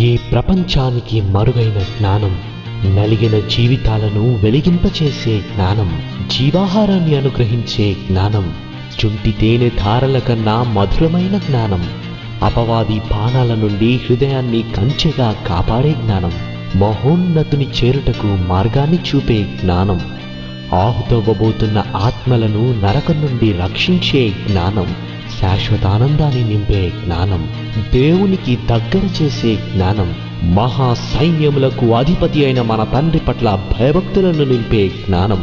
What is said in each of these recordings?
ఈ ప్రపంచానికి మరుగైన జ్ఞానం, నలిగిన జీవితాలను వెలిగింపచేసే జ్ఞానం, జీవాహారాన్ని అనుగ్రహించే జ్ఞానం, చుంటి తేనె ధారల కన్నా మధురమైన జ్ఞానం, అపవాది బాణాల నుండి హృదయాన్ని కంచెగా కాపాడే జ్ఞానం, మహోన్నతుని చేరుటకు మార్గాన్ని చూపే జ్ఞానం, ఆహుతవ్వబోతున్న ఆత్మలను నరకం నుండి రక్షించే జ్ఞానం, శాశ్వతానందాన్ని నింపే జ్ఞానం, దేవునికి దగ్గర చేసే జ్ఞానం, మహా సైన్యములకు అధిపతి అయిన మన తండ్రి పట్ల భయభక్తులను నింపే జ్ఞానం.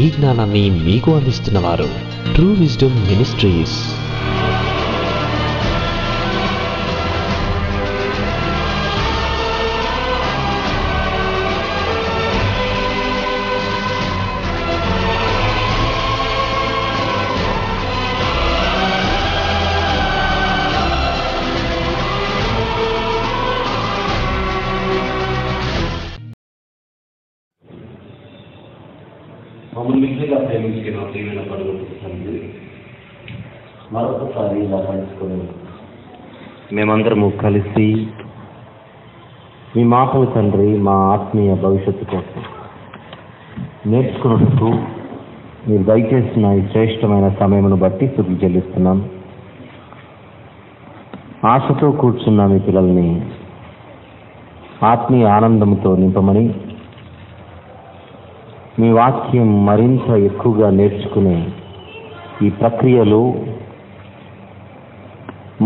ఈ జ్ఞానాన్ని మీకు అందిస్తున్నవారు ట్రూ విజ్డమ్ మినిస్ట్రీస్. మమ్మల్ని మిక్కిలిగా ప్రేమించిన ప్రియమైన పరుగులు తండ్రి, మరొకసారి ఇలా కలుసుకొని మేమందరము కలిసి మీ మాటలు తండ్రి మా ఆత్మీయ భవిష్యత్తు కోసం నేర్చుకున్నట్టు మీరు దయచేసిన ఈ శ్రేష్టమైన సమయమును బట్టి స్తుతి చెల్లిస్తున్నాం. ఆశతో కూర్చున్న మీ పిల్లల్ని ఆత్మీయ ఆనందంతో నింపమని, మీ వాక్యం మరింత ఎక్కువగా నేర్చుకునే ఈ ప్రక్రియలో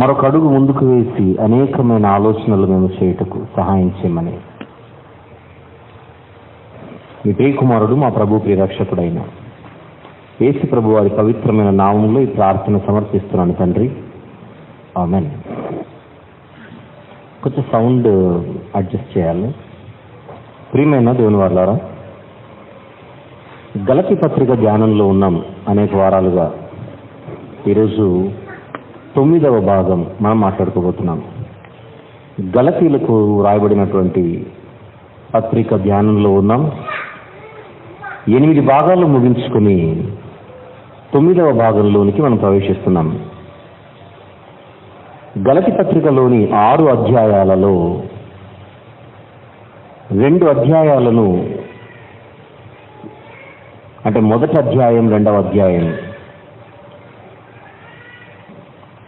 మరొక అడుగు ముందుకు వేసి అనేకమైన ఆలోచనలు మేము చేయుటకు సహాయం చేయమని మీ ప్రియకుమారుడు మా ప్రభు ప్రియరక్షకుడైన యేసు ప్రభు వారి పవిత్రమైన నామంలో ఈ ప్రార్థన సమర్పిస్తున్నాను తండ్రి, ఆమేన్. కొంచెం సౌండ్ అడ్జస్ట్ చేయాలి. ప్రియమైన దేవుని వారలారా, గలతీ పత్రిక ధ్యానంలో ఉన్నాం అనేక వారాలుగా. ఈరోజు 9వ భాగం మనం మాట్లాడుకోబోతున్నాం. గలతీలకు రాయబడినటువంటి పత్రిక ధ్యానంలో ఉన్నాం. 8 భాగాలు ముగించుకుని 9వ భాగంలోనికి మనం ప్రవేశిస్తున్నాం. గలతీ పత్రికలోని 6 అధ్యాయాలలో 2 అధ్యాయాలను, అంటే మొదటి అధ్యాయం 2వ అధ్యాయం,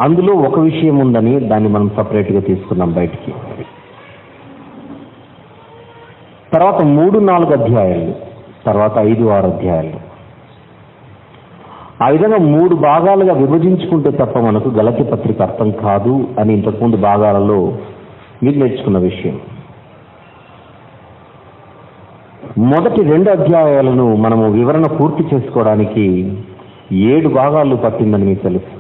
అందులో ఒక విషయం ఉందని దాన్ని మనం సపరేట్గా తీసుకున్నాం బయటికి. తర్వాత 3-4 అధ్యాయాలు, తర్వాత 5-6 అధ్యాయాలు, ఆ విధంగా 3 భాగాలుగా విభజించుకుంటే తప్ప మనకు గలతీ పత్రిక అర్థం కాదు అని ఇంతకుముందు భాగాలలో మీరు నేర్చుకున్న విషయం. మొదటి 2 అధ్యాయాలను మనము వివరణ పూర్తి చేసుకోవడానికి 7 భాగాలు పట్టిందని మీకు తెలుసు.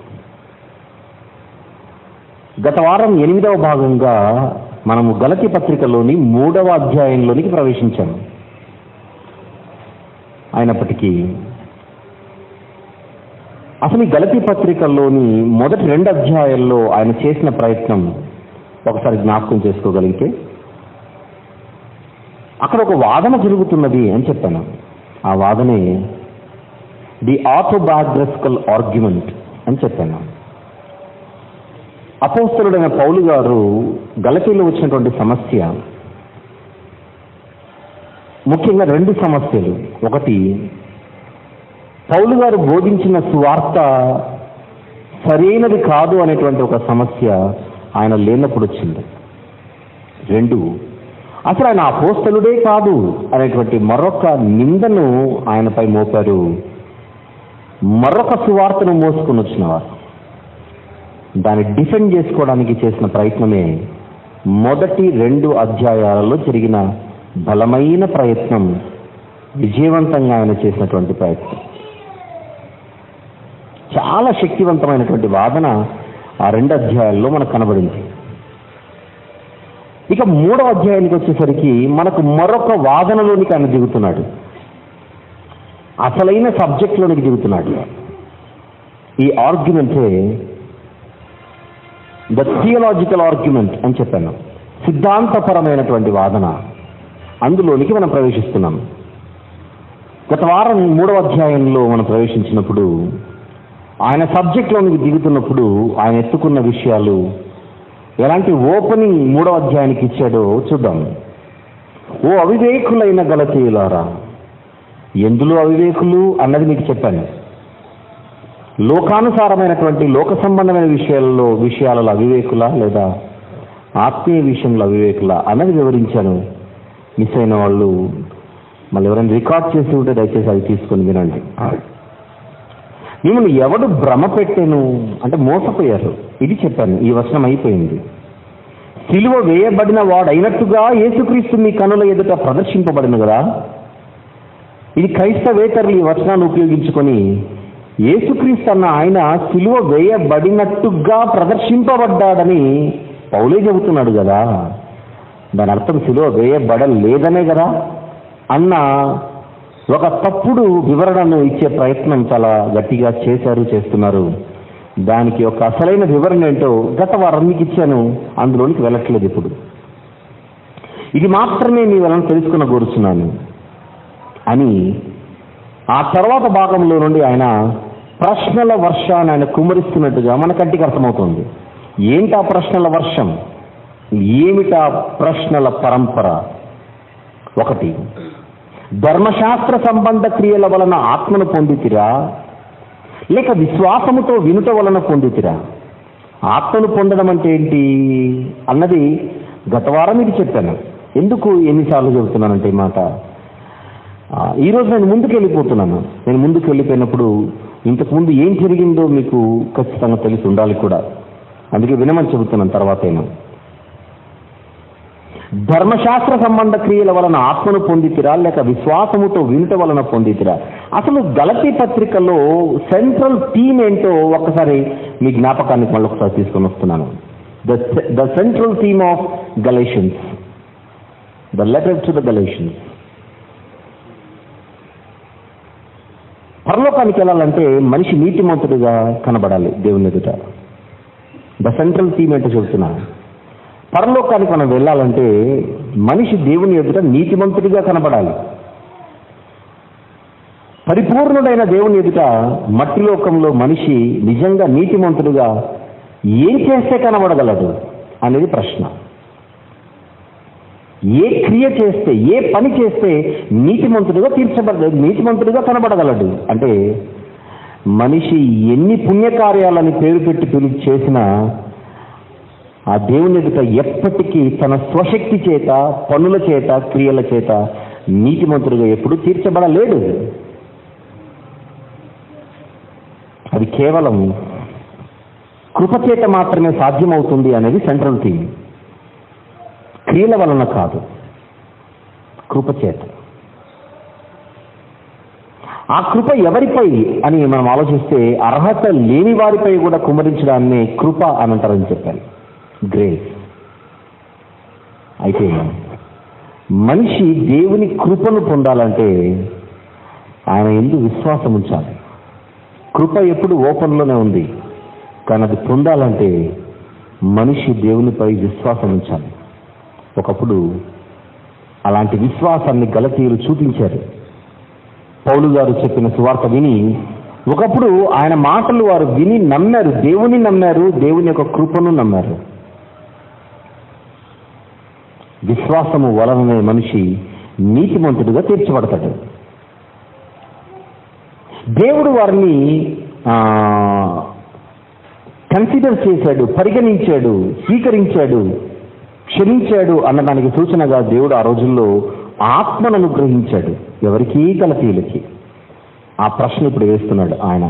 గత వారం 8వ భాగంగా మనము గలతీ పత్రికలోని 3వ అధ్యాయంలోనికి ప్రవేశించాము. అయినప్పటికీ అసలు ఈ గలతీ పత్రికలోని మొదటి 2 అధ్యాయాల్లో ఆయన చేసిన ప్రయత్నం ఒకసారి జ్ఞాపకం చేసుకోగలిగితే, అక్కడ ఒక వాదన జరుగుతున్నది అని చెప్పాను. ఆ వాదనే ది ఆటోబయోగ్రఫికల్ ఆర్గ్యుమెంట్ అని చెప్పాను. అపోస్తలుడైన పౌలు గారు గలతీలో వచ్చినటువంటి సమస్య, ముఖ్యంగా 2 సమస్యలు. ఒకటి, పౌలు గారు బోధించిన సువార్త సరైనది కాదు అనేటువంటి ఒక సమస్య ఆయన లేనప్పుడు వచ్చింది. 2, అసలు ఆయన అపోస్తలుడే కాదు అనేటువంటి మరొక నిందను ఆయనపై మోపారు. మరొక సువార్తను మోసుకొని వచ్చినవారు. దాన్ని డిఫెండ్ చేసుకోవడానికి చేసిన ప్రయత్నమే మొదటి 2 అధ్యాయాలలో జరిగిన బలమైన ప్రయత్నం, విజయవంతంగా ఆయన చేసినటువంటి ప్రయత్నం. చాలా శక్తివంతమైనటువంటి వాదన ఆ 2 అధ్యాయాల్లో మనకు కనబడింది. ఇక 3వ అధ్యాయానికి వచ్చేసరికి మనకు మరొక వాదనలోనికి ఆయన దిగుతున్నాడు. అసలైన సబ్జెక్ట్లోనికి దిగుతున్నాడు. ఈ ఆర్గ్యుమెంటే ద థియలాజికల్ ఆర్గ్యుమెంట్ అని చెప్పాను. సిద్ధాంతపరమైనటువంటి వాదన, అందులోనికి మనం ప్రవేశిస్తున్నాం. గత వారం 3వ అధ్యాయంలో మనం ప్రవేశించినప్పుడు ఆయన సబ్జెక్ట్లోనికి దిగుతున్నప్పుడు ఆయన ఎత్తుకున్న విషయాలు ఎలాంటి ఓపెనింగ్ 3వ అధ్యాయానికి ఇచ్చాడో చూద్దాం. ఓ అవివేకులైన గలతీయులారా. ఎందులో అవివేకులు అన్నది మీకు చెప్పాను. లోకానుసారమైనటువంటి లోక సంబంధమైన విషయాలలో అవివేకుల లేదా ఆత్మీయ విషయంలో అవివేకుల అన్నది వివరించాను. మిస్ అయిన వాళ్ళు మళ్ళీ ఎవరైనా రికార్డ్ చేసి ఉంటే దయచేసి అది తీసుకొని వినండి. మిమ్మల్ని ఎవడు భ్రమ పెట్టాను అంటే మోసపోయారు, ఇది చెప్పాను. ఈ వచనం అయిపోయింది. సిలువ వేయబడిన వాడైనట్టుగా యేసుక్రీస్తు మీ కనుల ఎదుట ప్రదర్శింపబడిన కదా. ఇది క్రైస్తవేతరులు ఈ వచనాన్ని ఉపయోగించుకొని యేసుక్రీస్తు అన్న ఆయన సిలువ వేయబడినట్టుగా ప్రదర్శింపబడ్డాడని పౌలే చెబుతున్నాడు కదా. దాని అర్థం సిలువ వేయబడలేదనే కదా అన్న ఒక తప్పుడు వివరణను ఇచ్చే ప్రయత్నం చాలా గట్టిగా చేస్తున్నారు. దానికి ఒక అసలైన వివరణ ఏంటో గత వారం మీకు ఇచ్చాను, అందులోనికి వెళ్ళట్లేదు ఇప్పుడు. ఇది మాత్రమే మీ వలన తెలుసుకున్న కోరుచున్నాను అని ఆ తర్వాత భాగంలో నుండి ఆయన ప్రశ్నల వర్షాన్ని ఆయన కుమ్మరిస్తున్నట్టుగా మన కంటికి అర్థమవుతుంది. ఏంటా ప్రశ్నల వర్షం, ఏమిటా ప్రశ్నల పరంపర? 1, ధర్మశాస్త్ర సంబంధ క్రియల వలన ఆత్మను పొందితిరా లేక విశ్వాసముతో వినుట వలన పొందితిరా? ఆత్మను పొందడం అంటే ఏంటి అన్నది గత వారం ఇది చెప్పాను. ఎందుకు ఎన్నిసార్లు చెబుతున్నానంటే ఈ మాట, ఈరోజు నేను ముందుకు వెళ్ళిపోతున్నాను. నేను ముందుకు వెళ్ళిపోయినప్పుడు ఇంతకుముందు ఏం జరిగిందో మీకు ఖచ్చితంగా తెలిసి ఉండాలి కూడా, అందుకే వినమని చెబుతున్నాను. తర్వాతేను ధర్మశాస్త్ర సంబంధ క్రియల వలన ఆత్మను పొందితిరా లేక విశ్వాసముతో వినుట వలన పొందితిరా? అసలు గలతీ పత్రికలో సెంట్రల్ థీమ్ ఏంటో ఒక్కసారి మీ జ్ఞాపకానికి మళ్ళీ ఒకసారి తీసుకొని వస్తున్నాను. The central theme of Galatians, the letter to the Galatians. పరలోకానికి వెళ్ళాలంటే మనిషి నీతిమంతుడిగా కనబడాలి దేవుని ఎదుట. ద సెంట్రల్ థీమ్ ఏంటో చెబుతున్నా. పరలోకానికి మనం వెళ్ళాలంటే మనిషి దేవుని ఎదుట నీతిమంతుడిగా కనబడాలి. పరిపూర్ణుడైన దేవుని ఎదుట మట్టి లోకంలో మనిషి నిజంగా నీతిమంతుడిగా ఏం చేస్తే కనబడగలడు అనేది ప్రశ్న. ఏ క్రియ చేస్తే, ఏ పని చేస్తే నీతిమంతుడిగా కనబడగలడు అంటే మనిషి ఎన్ని పుణ్యకార్యాలని పేరు పెట్టి చేసినా ఆ దేవుని ఎదుట ఎప్పటికీ తన స్వశక్తి చేత, పనుల చేత, క్రియల చేత నీతిమంతుడిగా ఎప్పుడూ తీర్చబడలేడు. అది కేవలం కృపచేత మాత్రమే సాధ్యమవుతుంది అనేది సెంట్రల్ థీమ్. క్రియల వలన కాదు, కృపచేత. ఆ కృప ఎవరిపై అని మనం ఆలోచిస్తే అర్హత లేని వారిపై కూడా కుమ్మరించడాన్ని కృప అని అంటారని చెప్పాను, గ్రేస్. అయితే మనిషి దేవుని కృపను పొందాలంటే ఆయన యందు విశ్వాసం ఉంచాలి. కృప ఎప్పుడు ఓపెన్లోనే ఉంది, కానీ అది పొందాలంటే మనిషి దేవునిపై విశ్వాసం ఉంచాలి. ఒకప్పుడు అలాంటి విశ్వాసాన్ని గలతీయులు చూపించారు. పౌలు గారు చెప్పిన సువార్త విని ఒకప్పుడు ఆయన మాటలు వారు విని నమ్మారు, దేవుని నమ్మారు, దేవుని యొక్క కృపను నమ్మారు. విశ్వాసము వలననే మనిషి నీతిమంతుడిగా తీర్చబడతాడు. దేవుడు వారిని కన్సిడర్ చేశాడు, పరిగణించాడు, స్వీకరించాడు, క్షమించాడు అన్నదానికి సూచనగా దేవుడు ఆ రోజుల్లో ఆత్మను అనుగ్రహించాడు. ఎవరికి? గలతీయులకి. ఆ ప్రశ్న ఇప్పుడు వేస్తున్నాడు ఆయన.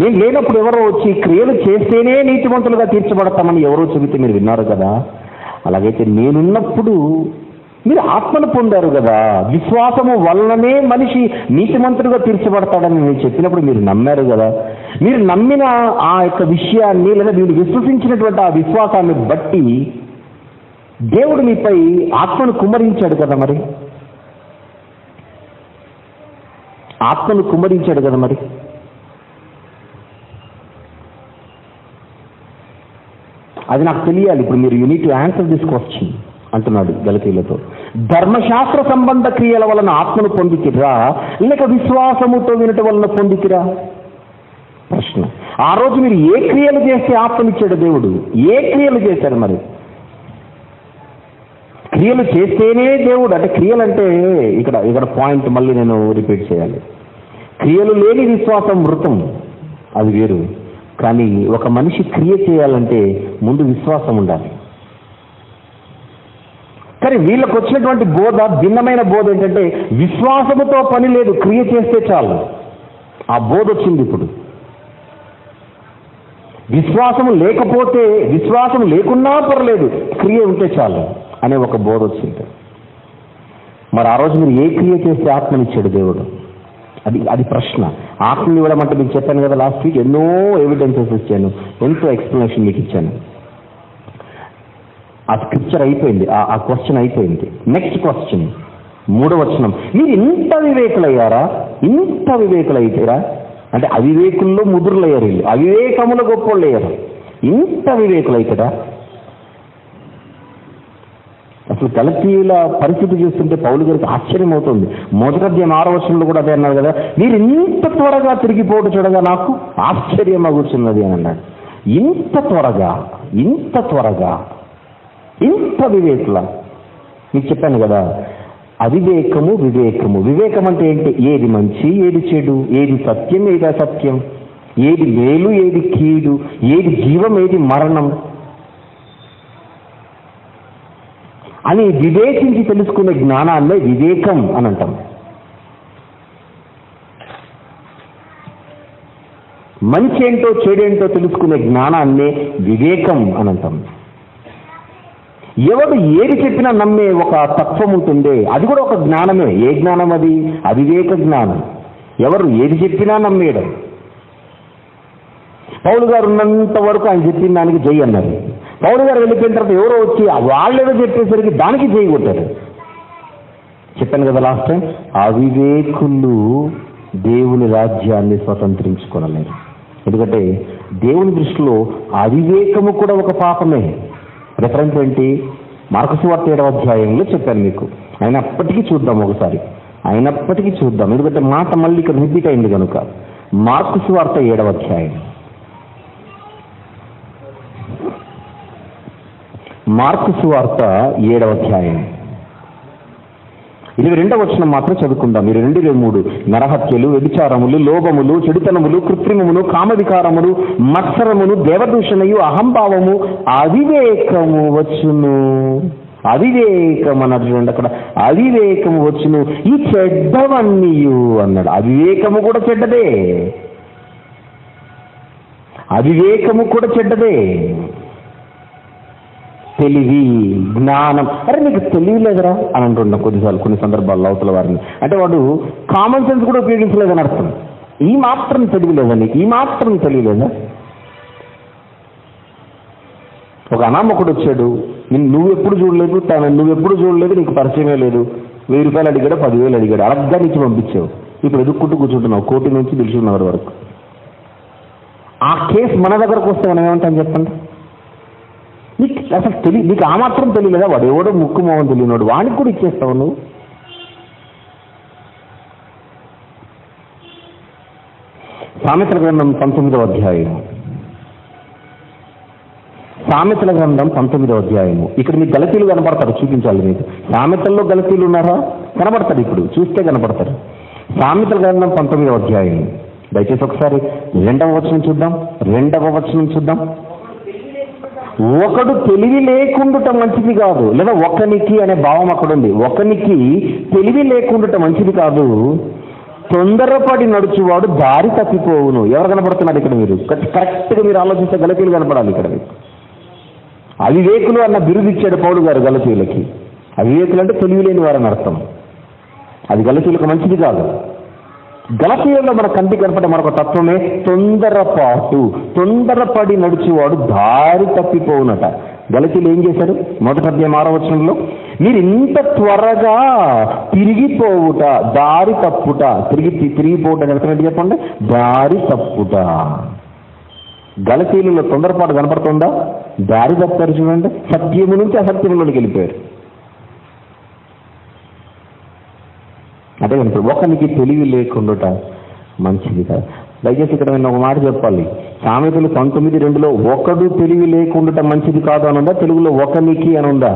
నేను లేనప్పుడు ఎవరో వచ్చి క్రియలు చేస్తేనే నీతిమంతులుగా తీర్చబడతామని ఎవరో చెబితే మీరు విన్నారు కదా. అలాగైతే నేనున్నప్పుడు మీరు ఆత్మను పొందారు కదా, విశ్వాసము వలననే మనిషి నీతిమంతుడుగా తీర్చబడతాడని నేను చెప్పినప్పుడు మీరు నమ్మారు కదా. మీరు నమ్మిన ఆ యొక్క విషయాన్ని లేదా మీరు విశ్వసించినటువంటి ఆ విశ్వాసాన్ని బట్టి దేవుడు మీపై ఆత్మను కుమ్మరించాడు కదా. మరి ఆత్మను కుమ్మరించాడు కదా. మరి అది నాకు తెలియాలి. ఇప్పుడు మీరు unit to answer this question అంటున్నాడు గలతీయులతో. ధర్మశాస్త్ర సంబంధ క్రియల వలన ఆత్మను పొందితిరా లేక విశ్వాసముతో వినటం వలన పొందితిరా? ప్రశ్న. ఆ రోజు మీరు ఏ క్రియలు చేస్తే ఆత్మనిచ్చాడు దేవుడు? ఏ క్రియలు చేశారు? మరి క్రియలు చేస్తేనే దేవుడు అంటే క్రియలు అంటే ఇక్కడ పాయింట్ మళ్ళీ నేను రిపీట్ చేయాలి. క్రియలు లేని విశ్వాసం మృతం, అది వేరు. కానీ ఒక మనిషి క్రియ చేయాలంటే ముందు విశ్వాసం ఉండాలి. కానీ వీళ్ళకు వచ్చినటువంటి బోధ భిన్నమైన బోధ ఏంటంటే విశ్వాసముతో పని లేదు, క్రియ చేస్తే చాలు. ఆ బోధ వచ్చింది ఇప్పుడు. విశ్వాసము లేకపోతే, విశ్వాసం లేకున్నా పర్లేదు, క్రియ ఉంటే చాలు అనే ఒక బోధ వచ్చింది. మరి ఆ రోజు మీరు ఏ క్రియ చేస్తే ఆత్మనిచ్చాడు దేవుడు? అది ప్రశ్న. ఆత్మని ఇవ్వడం అంటే మీకు చెప్పాను కదా లాస్ట్ వీక్, ఎన్నో ఎవిడెన్సెస్ ఇచ్చాను, ఎంతో ఎక్స్ప్లెనేషన్ మీకు ఇచ్చాను. ఆ స్క్రిప్చర్ అయిపోయింది, ఆ క్వశ్చన్ అయిపోయింది. నెక్స్ట్ క్వశ్చన్, 3వ వచనం. మీరు ఇంత వివేకులయ్యారా? ఇంత వివేకులైతారా అంటే అవివేకుల్లో ముదురులయ్యారు వీళ్ళు, అవివేకముల గొప్పోళ్ళు అయ్యారు. ఇంత వివేకులైతారా? అసలు గలతీయుల పరిస్థితి చూస్తుంటే పౌలు గారికి ఆశ్చర్యం అవుతుంది. మొదటి అధ్యాయం 6వ వచనంలో కూడా అదే అన్నారు కదా, మీరు ఇంత త్వరగా తిరిగిపోటు చూడగా నాకు ఆశ్చర్యం కూర్చున్నది అని అన్నాడు. ఇంత త్వరగా, ఇంత త్వరగా, ఇంత వివేకుల. మీకు చెప్పాను కదా, అవివేకము వివేకము. వివేకం అంటే ఏంటి? ఏది మంచి, ఏది చెడు, ఏది సత్యం, ఏది అసత్యం, ఏది మేలు, ఏది కీడు, ఏది జీవం, ఏది మరణం అని వివేచించి తెలుసుకునే జ్ఞానాన్నే వివేకం అని అంటాం. మంచి ఏంటో చెడేంటో తెలుసుకునే జ్ఞానాన్నే వివేకం అని అంటాం. ఎవడు ఏది చెప్పినా నమ్మే ఒక తత్వం ఉంటుందే, అది కూడా ఒక జ్ఞానమే. ఏ జ్ఞానం అది? అవివేక జ్ఞానం. ఎవరు ఏది చెప్పినా నమ్మేయడం. పౌలు గారు ఉన్నంత వరకు ఆయన చెప్పిన దానికి జై అన్నారు. పౌలు గారు వెళ్ళిపోయిన తర్వాత ఎవరో వచ్చి వాళ్ళేదో చెప్పేసరికి దానికి జై కొట్టారు. చెప్పాను కదా లాస్ట్ టైం, అవివేకులు దేవుని రాజ్యాన్ని స్వతంత్రించుకోనలేరు. ఎందుకంటే దేవుని దృష్టిలో అవివేకము కూడా ఒక పాపమే. రెఫరెన్స్ ఏంటి? మార్కు సువార్త 7వ అధ్యాయంలో చెప్పాను మీకు. అయినప్పటికీ చూద్దాం ఒకసారి, అయినప్పటికీ చూద్దాం, ఎందుకంటే మాట మళ్ళీ ఇక్కడ రిపీట్ అయింది కనుక. మార్కు సువార్త 7వ అధ్యాయం, మార్కు సువార్త 7వ అధ్యాయం 22వ వచనం మాత్రం చదువుకుందాం. 22, 23. నరహత్యలు, వ్యభిచారములు, లోభములు, చెడుతనములు, కృత్రిమములు, కామవికారములు, మత్సరమును, దేవదూషణయు, అహంభావము, అవివేకము వచ్చును. అవివేకం అన్నాడు చూడండి అక్కడ, అవివేకము వచ్చును. ఈ చెడ్డవన్నీయు అన్నాడు. అవివేకము కూడా చెడ్డదే, అవివేకము కూడా చెడ్డదే. తెలివి, జ్ఞానం, అరే నీకు తెలివి లేదురా అని అంటున్నాం కొద్దిసార్లు, కొన్ని సందర్భాల్లో అవతల వారిని. అంటే వాడు కామన్ సెన్స్ కూడా ఉపయోగించలేదని అర్థం. ఈ మాత్రం తెలివి లేదా నీకు? ఈ మాత్రం తెలివి లేదా? ఒక అనామకుడు వచ్చాడు, నువ్వెప్పుడు చూడలేదు, నువ్వెప్పుడు చూడలేదు, నీకు పరిచయమే లేదు, 1000 రూపాయలు అడిగాడు, 10,000 అడిగాడు, అడగ్గా నుంచి పంపించావు. ఇప్పుడు ఎదుక్కుంటూ కూర్చుంటున్నావు, కోటి నుంచి దిల్సుకున్నవారి వరకు. ఆ కేసు మన దగ్గరకు వస్తే మనం ఏమంటాం చెప్పండి? నీకు అసలు నీకు ఆ మాత్రం తెలియలేదా? వాడు ఎవడో ముక్కు మోహన్ తెలియనివాడు, వాడికి కూడా ఇచ్చేస్తావు నువ్వు. సామెతల గ్రంథం 19వ అధ్యాయం, సామెతల గ్రంథం 19వ అధ్యాయము. ఇక్కడ మీకు గలతీలు కనపడతారు, చూపించాలి మీకు. సామెతల్లో గలతీలు ఉన్నారా? కనపడతారు, ఇప్పుడు చూస్తే కనపడతారు. సామెతల గ్రంథం 19వ అధ్యాయం, దయచేసి ఒకసారి 2వ వచనం చూద్దాం. 2వ వచనం చూద్దాం. ఒకడు తెలివి లేకుండుట మంచిది కాదు, లేదా ఒకనికి అనే భావం అక్కడ ఉంది. ఒకనికి తెలివి లేకుండుట మంచిది కాదు, తొందరపడి నడుచువాడు దారి తప్పిపోవును. ఎవరు కనపడుతున్నారు ఇక్కడ? మీరు కరెక్ట్గా మీరు ఆలోచిస్తే గలతీలు కనపడాలి ఇక్కడ మీకు. అవివేకులు అన్న బిరుదు ఇచ్చాడు పౌలు గారు గలతీయులకి. అవివేకులు అంటే తెలివి లేని వారని అర్థం. అది గలతీయులకు మంచిది కాదు. గలతీయుల్లో మన కంటికి కనపడే మరొక తత్వమే తొందరపాటు. తొందరపడి నడుచువాడు దారి తప్పిపోవునట. గలతీయులు ఏం చేశారు? మొదటి అధ్యాయం 6వ వచనంలో, మీరు ఇంత త్వరగా తిరిగిపోవుట, దారి తప్పుట. తిరిగిపోవుట ఎక్కడంటే చెప్పండి, దారి తప్పుట. గలతీయులలో తొందరపాటు కనపడుతుందా? దారి తప్పారు చూడండి, సత్యము నుంచి అసత్యంలోకి వెళ్ళిపోయారు. అదే కనుక ఒకరికి తెలివి లేకుండా మంచిది కాదు. దయచేసి ఇక్కడ నేను ఒక మాట చెప్పాలి. సామెతలు 19:2 ఒకడు తెలివి లేకుండా మంచిది కాదు అని ఉందా? తెలుగులో ఒకనికి అని ఉందా?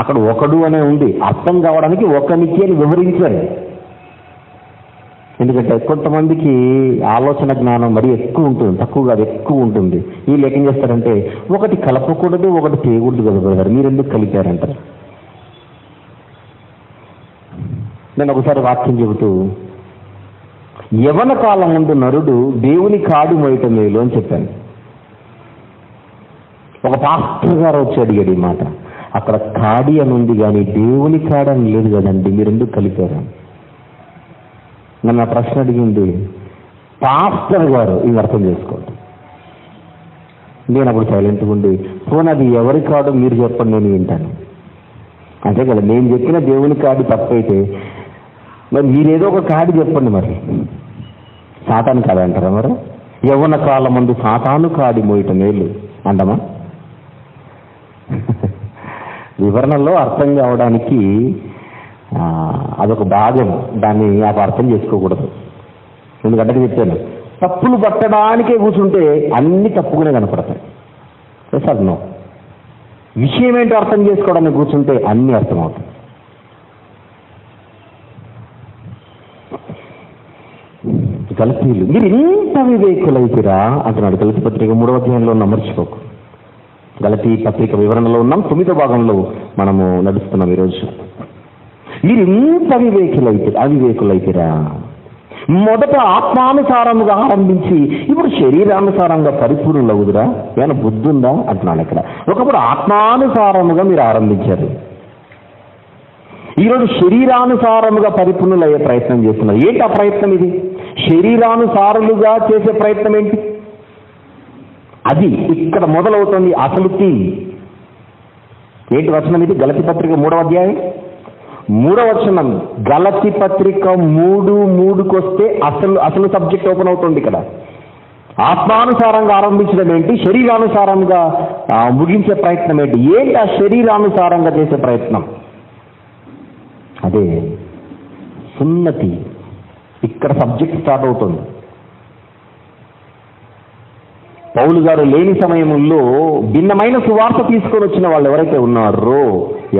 అక్కడ ఒకడు అనే ఉంది. అర్థం కావడానికి ఒకనికి అని వివరించారు. ఎందుకంటే కొంతమందికి ఆలోచన జ్ఞానం మరీ ఎక్కువ ఉంటుంది, తక్కువ కాదు, ఎక్కువ ఉంటుంది. వీళ్ళు ఏం చేస్తారంటే ఒకటి కలపకూడదు, ఒకటి చేయకూడదు కదా బ్రదర్, మీరు ఎందుకు కలిపారంటారు. నేను ఒకసారి వాక్యం చెబుతూ, యవన కాలం ముందు నరుడు దేవుని కాడి మోయటం మేలు అని చెప్పాను. ఒక పాస్టర్ గారు వచ్చి అడిగాడు ఈ మాట. అక్కడ కాడి అని ఉంది కానీ దేవుని కాడి అని లేదు కదండి, మీరు ఎందుకు కలిపారు? నన్ను ఆ ప్రశ్న అడిగింది పాస్టర్ గారు. ఇది అర్థం చేసుకోండి. నేను అప్పుడు సైలెంట్గా ఉండి, పోనీ అది ఎవరి కాడో మీరు చెప్పండి, నేను వింటాను. అంతే కదా, నేను చెప్పిన దేవుని కాడి తప్పైతే మరి మీరేదో ఒక కాడి చెప్పండి. మరి సాతాను కాడి అంటారా? మరి యవ్వన కాలం ముందు సాతాను కాడి మోయటం మేలు అంటామా? వివరణలో అర్థం కావడానికి అదొక భాగం, దాన్ని నాకు అర్థం చేసుకోకూడదు. ఎందుకంటే చెప్పాను, తప్పులు పట్టడానికే కూర్చుంటే అన్ని తప్పుగానే కనపడతాయి. సార్ నో, విషయం ఏంటో అర్థం చేసుకోవడానికి కూర్చుంటే అన్నీ అర్థమవుతాయి. గలతీయులు, మీరు ఇంత వివేకులైతిరా అంటున్నాడు. గలతీ పత్రిక 3వ అధ్యాయంలో ఉన్న, మర్చిపోకు. గలతీ పత్రిక వివరణలో ఉన్నాం, 9వ భాగంలో మనము నడుస్తున్నాం ఈరోజు. మీరు ఇంత అవివేకులైతిరా. మొదట ఆత్మానుసారముగా ఆరంభించి ఇప్పుడు శరీరానుసారంగా పరిపూర్ణులవుదురా? ఏమైనా బుద్ధి ఉందా అంటున్నాడు ఇక్కడ. ఒకప్పుడు ఆత్మానుసారముగా మీరు ఆరంభించారు, ఈరోజు శరీరానుసారముగా పరిపూర్ణులయ్యే ప్రయత్నం చేస్తున్నారు. ఏంటి ఆ ప్రయత్నం? ఇది శరీరానుసారులుగా చేసే ప్రయత్నం ఏంటి? అది ఇక్కడ మొదలవుతుంది అసలు థీమ్. ఏంటి వచనం ఇది? గలతీ పత్రిక 3వ అధ్యాయం 3వ వచనం. గలతీ పత్రిక 3:3 అసలు సబ్జెక్ట్ ఓపెన్ అవుతుంది ఇక్కడ. ఆత్మానుసారంగా ఆరంభించడం ఏంటి, శరీరానుసారంగా ముగించే ప్రయత్నం ఏంటి? ఏంటి ఆ శరీరానుసారంగా చేసే ప్రయత్నం? అదే సున్నతి. ఇక్కడ సబ్జెక్ట్ స్టార్ట్ అవుతుంది. పౌలు గారు లేని సమయంలో భిన్నమైన సువార్త తీసుకొని వచ్చిన వాళ్ళు ఎవరైతే ఉన్నారో,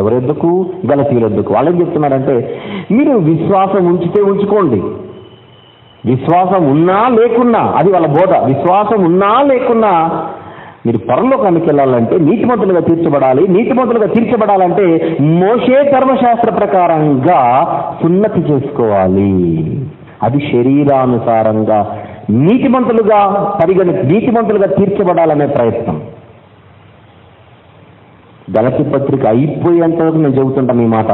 ఎవరెందుకు? గలతీయులెందుకు? వాళ్ళు ఏం చెప్తున్నారంటే, మీరు విశ్వాసం ఉంచితే ఉంచుకోండి, విశ్వాసం ఉన్నా లేకున్నా, అది వాళ్ళ బోధ. విశ్వాసం ఉన్నా లేకున్నా మీరు పరలోకానికి వెళ్ళాలంటే నీతిమంతులుగా తీర్చబడాలి. నీతిమంతులుగా తీర్చబడాలంటే మోషే ధర్మశాస్త్ర ప్రకారంగా సున్నతి చేసుకోవాలి. అది శరీరానుసారంగా నీతిమంతులుగా నీతిమంతులుగా తీర్చబడాలనే ప్రయత్నం. గలతీ పత్రిక అయిపోయేంత వరకు నేను చెబుతుంటాను ఈ మాట,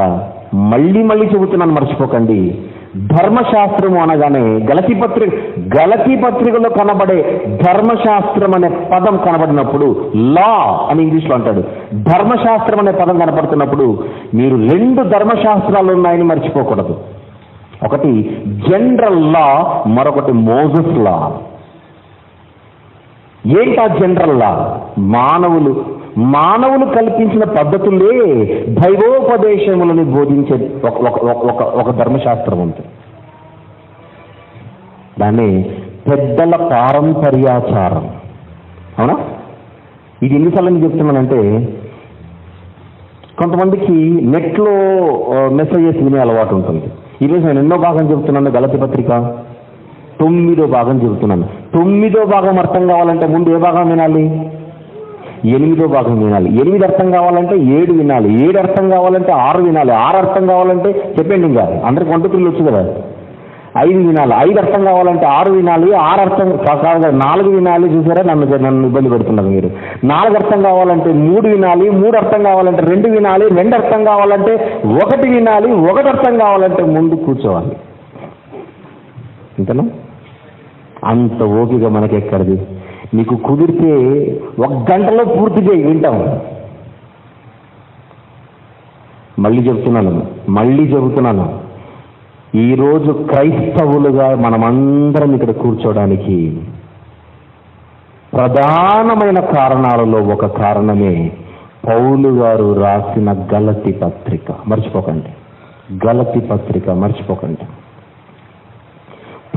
మళ్ళీ చెబుతున్నాను, మర్చిపోకండి. ధర్మశాస్త్రము అనగానే గలతీ పత్రికలో కనబడే ధర్మశాస్త్రం అనే పదం కనబడినప్పుడు, లా అని ఇంగ్లీష్లో అంటాడు, ధర్మశాస్త్రం అనే పదం కనపడుతున్నప్పుడు మీరు 2 ధర్మశాస్త్రాలు ఉన్నాయని మర్చిపోకూడదు. ఒకటి జనరల్ లా, మరొకటి మోజెస్ లా. ఏంటా జనరల్ లా? మానవులు కల్పించిన పద్ధతులే దైవోపదేశములను బోధించే ఒక ధర్మశాస్త్రం ఉంది. దాన్ని పెద్దల పారంపర్యాచారం. అవునా? ఇది ఎన్నిసార్లు చెప్తున్నానంటే, కొంతమందికి నెట్లో మెసేజెస్ వినే అలవాటు ఉంటుంది. ఈరోజు నేను ఎన్నో భాగం చెబుతున్నాను, గలతీ పత్రిక 9వ భాగం చెబుతున్నాను. 9వ భాగం అర్థం కావాలంటే ముందు ఏ భాగం వినాలి? 8వ భాగం వినాలి. 8 అర్థం కావాలంటే 7 వినాలి. 7 అర్థం కావాలంటే 6 వినాలి. 6 అర్థం కావాలంటే చెప్పండి, ఇంకా అందరికి వంటకులు వచ్చు కదా, 5 వినాలి. 5 అర్థం కావాలంటే 6 వినాలి. 6 అర్థం కాదు 4 వినాలి. చూసారా, నన్ను ఇబ్బంది పెడుతున్నారు మీరు. 4 అర్థం కావాలంటే 3 వినాలి. 3 అర్థం కావాలంటే 2 వినాలి. 2 అర్థం కావాలంటే 1 వినాలి. 1 అర్థం కావాలంటే ముందు కూర్చోవాలి. అంతేనా? అంత ఓపిక మనకెక్కడిది? నీకు కుదిరితే 1 గంటలో పూర్తి చేయి, వింటాం. మళ్ళీ చెబుతున్నాను, ఈరోజు క్రైస్తవులుగా మనమందరం ఇక్కడ కూర్చోడానికి ప్రధానమైన కారణాలలో ఒక కారణమే పౌలు గారు రాసిన గలతీ పత్రిక. మర్చిపోకండి.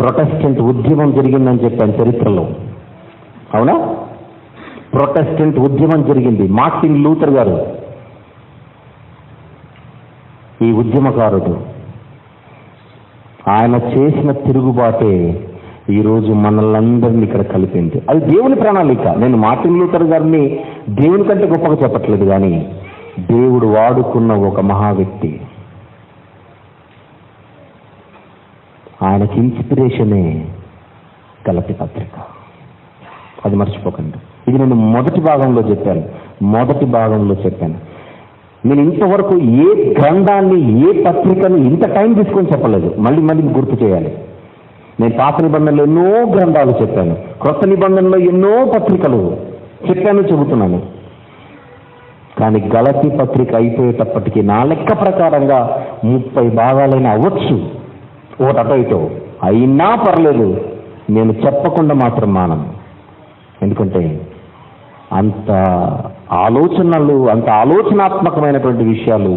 ప్రొటెస్టెంట్ ఉద్యమం జరిగిందని చెప్పాను చరిత్రలో. అవునా? ప్రొటెస్టెంట్ ఉద్యమం జరిగింది. మార్టిన్ లూథర్ గారు ఈ ఉద్యమకారుడు. ఆయన చేసిన తిరుగుబాటే ఈరోజు మనల్ని ఇక్కడ కలిపింది. అది దేవుని ప్రణాళిక. నేను మార్టిన్ లూథర్ గారిని దేవుని కంటే గొప్పగా చెప్పట్లేదు, కానీ దేవుడు వాడుకున్న ఒక మహా వ్యక్తి. ఆయనకి ఇన్స్పిరేషనే గలతీ పత్రిక. అది మర్చిపోకండి. ఇది నేను మొదటి భాగంలో చెప్పాను. నేను ఇంతవరకు ఏ గ్రంథాన్ని, ఏ పత్రికను ఇంత టైం తీసుకొని చెప్పలేదు. మళ్ళీ గుర్తు చేయాలి. నేను పాత నిబంధనలో ఎన్నో గ్రంథాలు చెప్పాను, క్రొత్త నిబంధనలో ఎన్నో పత్రికలు చెప్పాను, చెబుతున్నాను. కానీ గలతీ పత్రిక అయిపోయేటప్పటికీ నా లెక్క ప్రకారంగా 30 భాగాలైనా అవ్వచ్చు. ఒకటి అటో ఇటో అయినా పర్లేదు, నేను చెప్పకుండా మాత్రం మానను. ఎందుకంటే అంత ఆలోచనాత్మకమైనటువంటి విషయాలు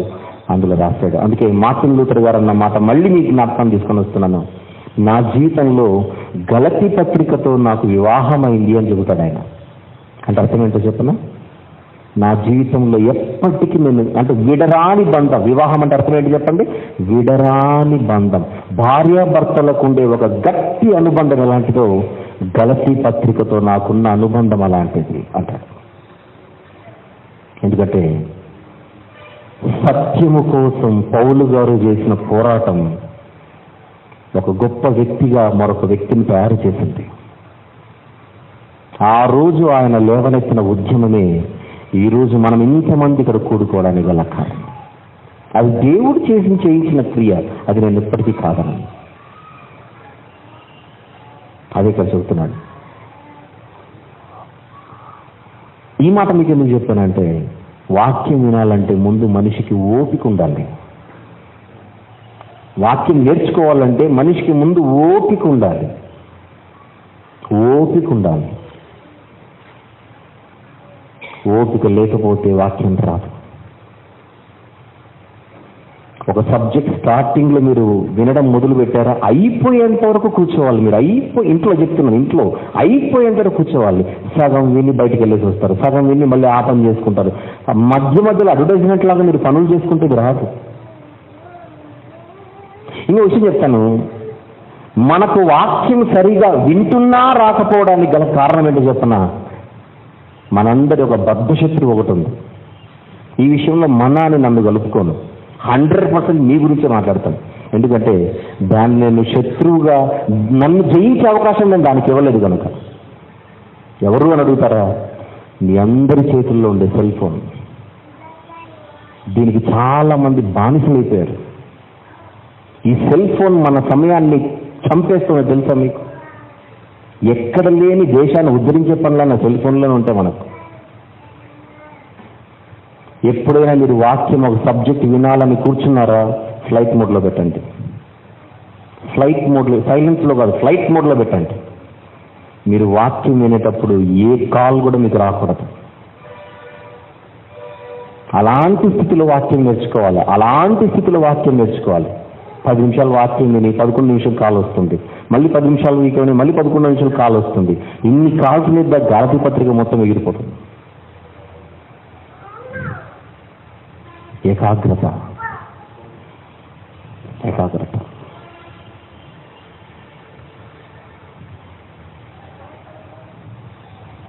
అందులో రాశాడు. అందుకే మార్టిన్ లూథర్ గారు అన్న మాట మళ్ళీ మీకు జ్ఞాపకం తీసుకొని వస్తున్నాను. నా జీవితంలో గలతీ పత్రికతో నాకు వివాహం అయింది అని చెబుతాడు ఆయన. అంటే అర్థం ఏంటో చెప్పనా? నా జీవితంలో ఎప్పటికీ నేను అంటే విడరాని బంధం. వివాహం అంటే అర్థం ఏంటి చెప్పండి? విడరాని బంధం. భార్యాభర్తలకు ఉండే ఒక గట్టి అనుబంధం ఎలాంటిదో గలతీ పత్రికతో నాకున్న అనుబంధం అలాంటిది అంటాడు. ఎందుకంటే సత్యము కోసం పౌలు గారు చేసిన పోరాటం ఒక గొప్ప వ్యక్తిగా మరొక వ్యక్తిని తయారు చేసింది. ఆ రోజు ఆయన లేవనెత్తిన ఉద్యమమే ఈరోజు మనం ఇంతమంది ఇక్కడ కూడుకోవడానికి గల కారణం. అది దేవుడు చేయించిన క్రియ. అది నేను ఎప్పటికీ కాదను. అదే ఇక్కడ చెబుతున్నాడు. ఈ మాట మీకు ఎందుకు చెప్పానంటే, వాక్యం వినాలంటే ముందు మనిషికి ఓపిక ఉండాలి. వాక్యం నేర్చుకోవాలంటే మనిషికి ముందు ఓపిక ఉండాలి. ఓపిక లేకపోతే వాక్యం రాదు. ఒక సబ్జెక్ట్ స్టార్టింగ్లో మీరు వినడం మొదలు పెట్టారా, అయిపోయేంత వరకు కూర్చోవాలి. మీరు ఇంట్లో చెప్తున్నాను, ఇంట్లో అయిపోయేంత వరకు కూర్చోవాలి. సగం విని బయటికి వెళ్ళేసి వస్తారు, సగం విని మళ్ళీ ఆ పని చేసుకుంటారు. మధ్యలో అడ్వర్టైజ్మెంట్ లాగా మీరు పనులు చేసుకుంటే ఇది రాదు. ఇంకో విషయం చెప్తాను, మనకు వాక్యం సరిగా వింటున్నా రాకపోవడానికి గల కారణం ఏంటో చెప్పనా? మనందరి ఒక బద్ధశత్రువు ఒకటి ఉంది. ఈ విషయంలో అని నన్ను కలుపుకోను, 100% మీ గురించే మాట్లాడతాను. ఎందుకంటే దాన్ని నేను శత్రువుగా నన్ను జయించే అవకాశం నేను దానికి ఇవ్వలేదు కనుక. ఎవరు అని అడుగుతారా? మీ అందరి చేతుల్లో ఉండే సెల్ ఫోన్. దీనికి చాలా మంది బానిసలైపోయారు. ఈ సెల్ ఫోన్ మన సమయాన్ని చంపేస్తున్నది తెలుసా మీకు? ఎక్కడ లేని దేశాన్ని ఉద్ధరించే పనులన్న సెల్ ఫోన్లోనే ఉంటాయి మనకు. ఎప్పుడైనా మీరు వాక్యం ఒక సబ్జెక్ట్ వినాలని కూర్చున్నారా, ఫ్లైట్ మోడ్లో పెట్టండి. సైలెన్స్లో కాదు, ఫ్లైట్ మోడ్లో పెట్టండి. మీరు వాక్యం వినేటప్పుడు ఏ కాల్ కూడా మీకు రాకూడదు. అలాంటి స్థితిలో వాక్యం నేర్చుకోవాలి. 10 నిమిషాలు వాక్యం విని 11 నిమిషాలు కాల్ వస్తుంది, మళ్ళీ 10 నిమిషాలు వీకని మళ్ళీ 11 నిమిషాలు కాల్ వస్తుంది. ఇన్ని కాల్స్ మీద గలతీ పత్రిక మొత్తం ఎగిరిపోతుంది. ఏకాగ్రత.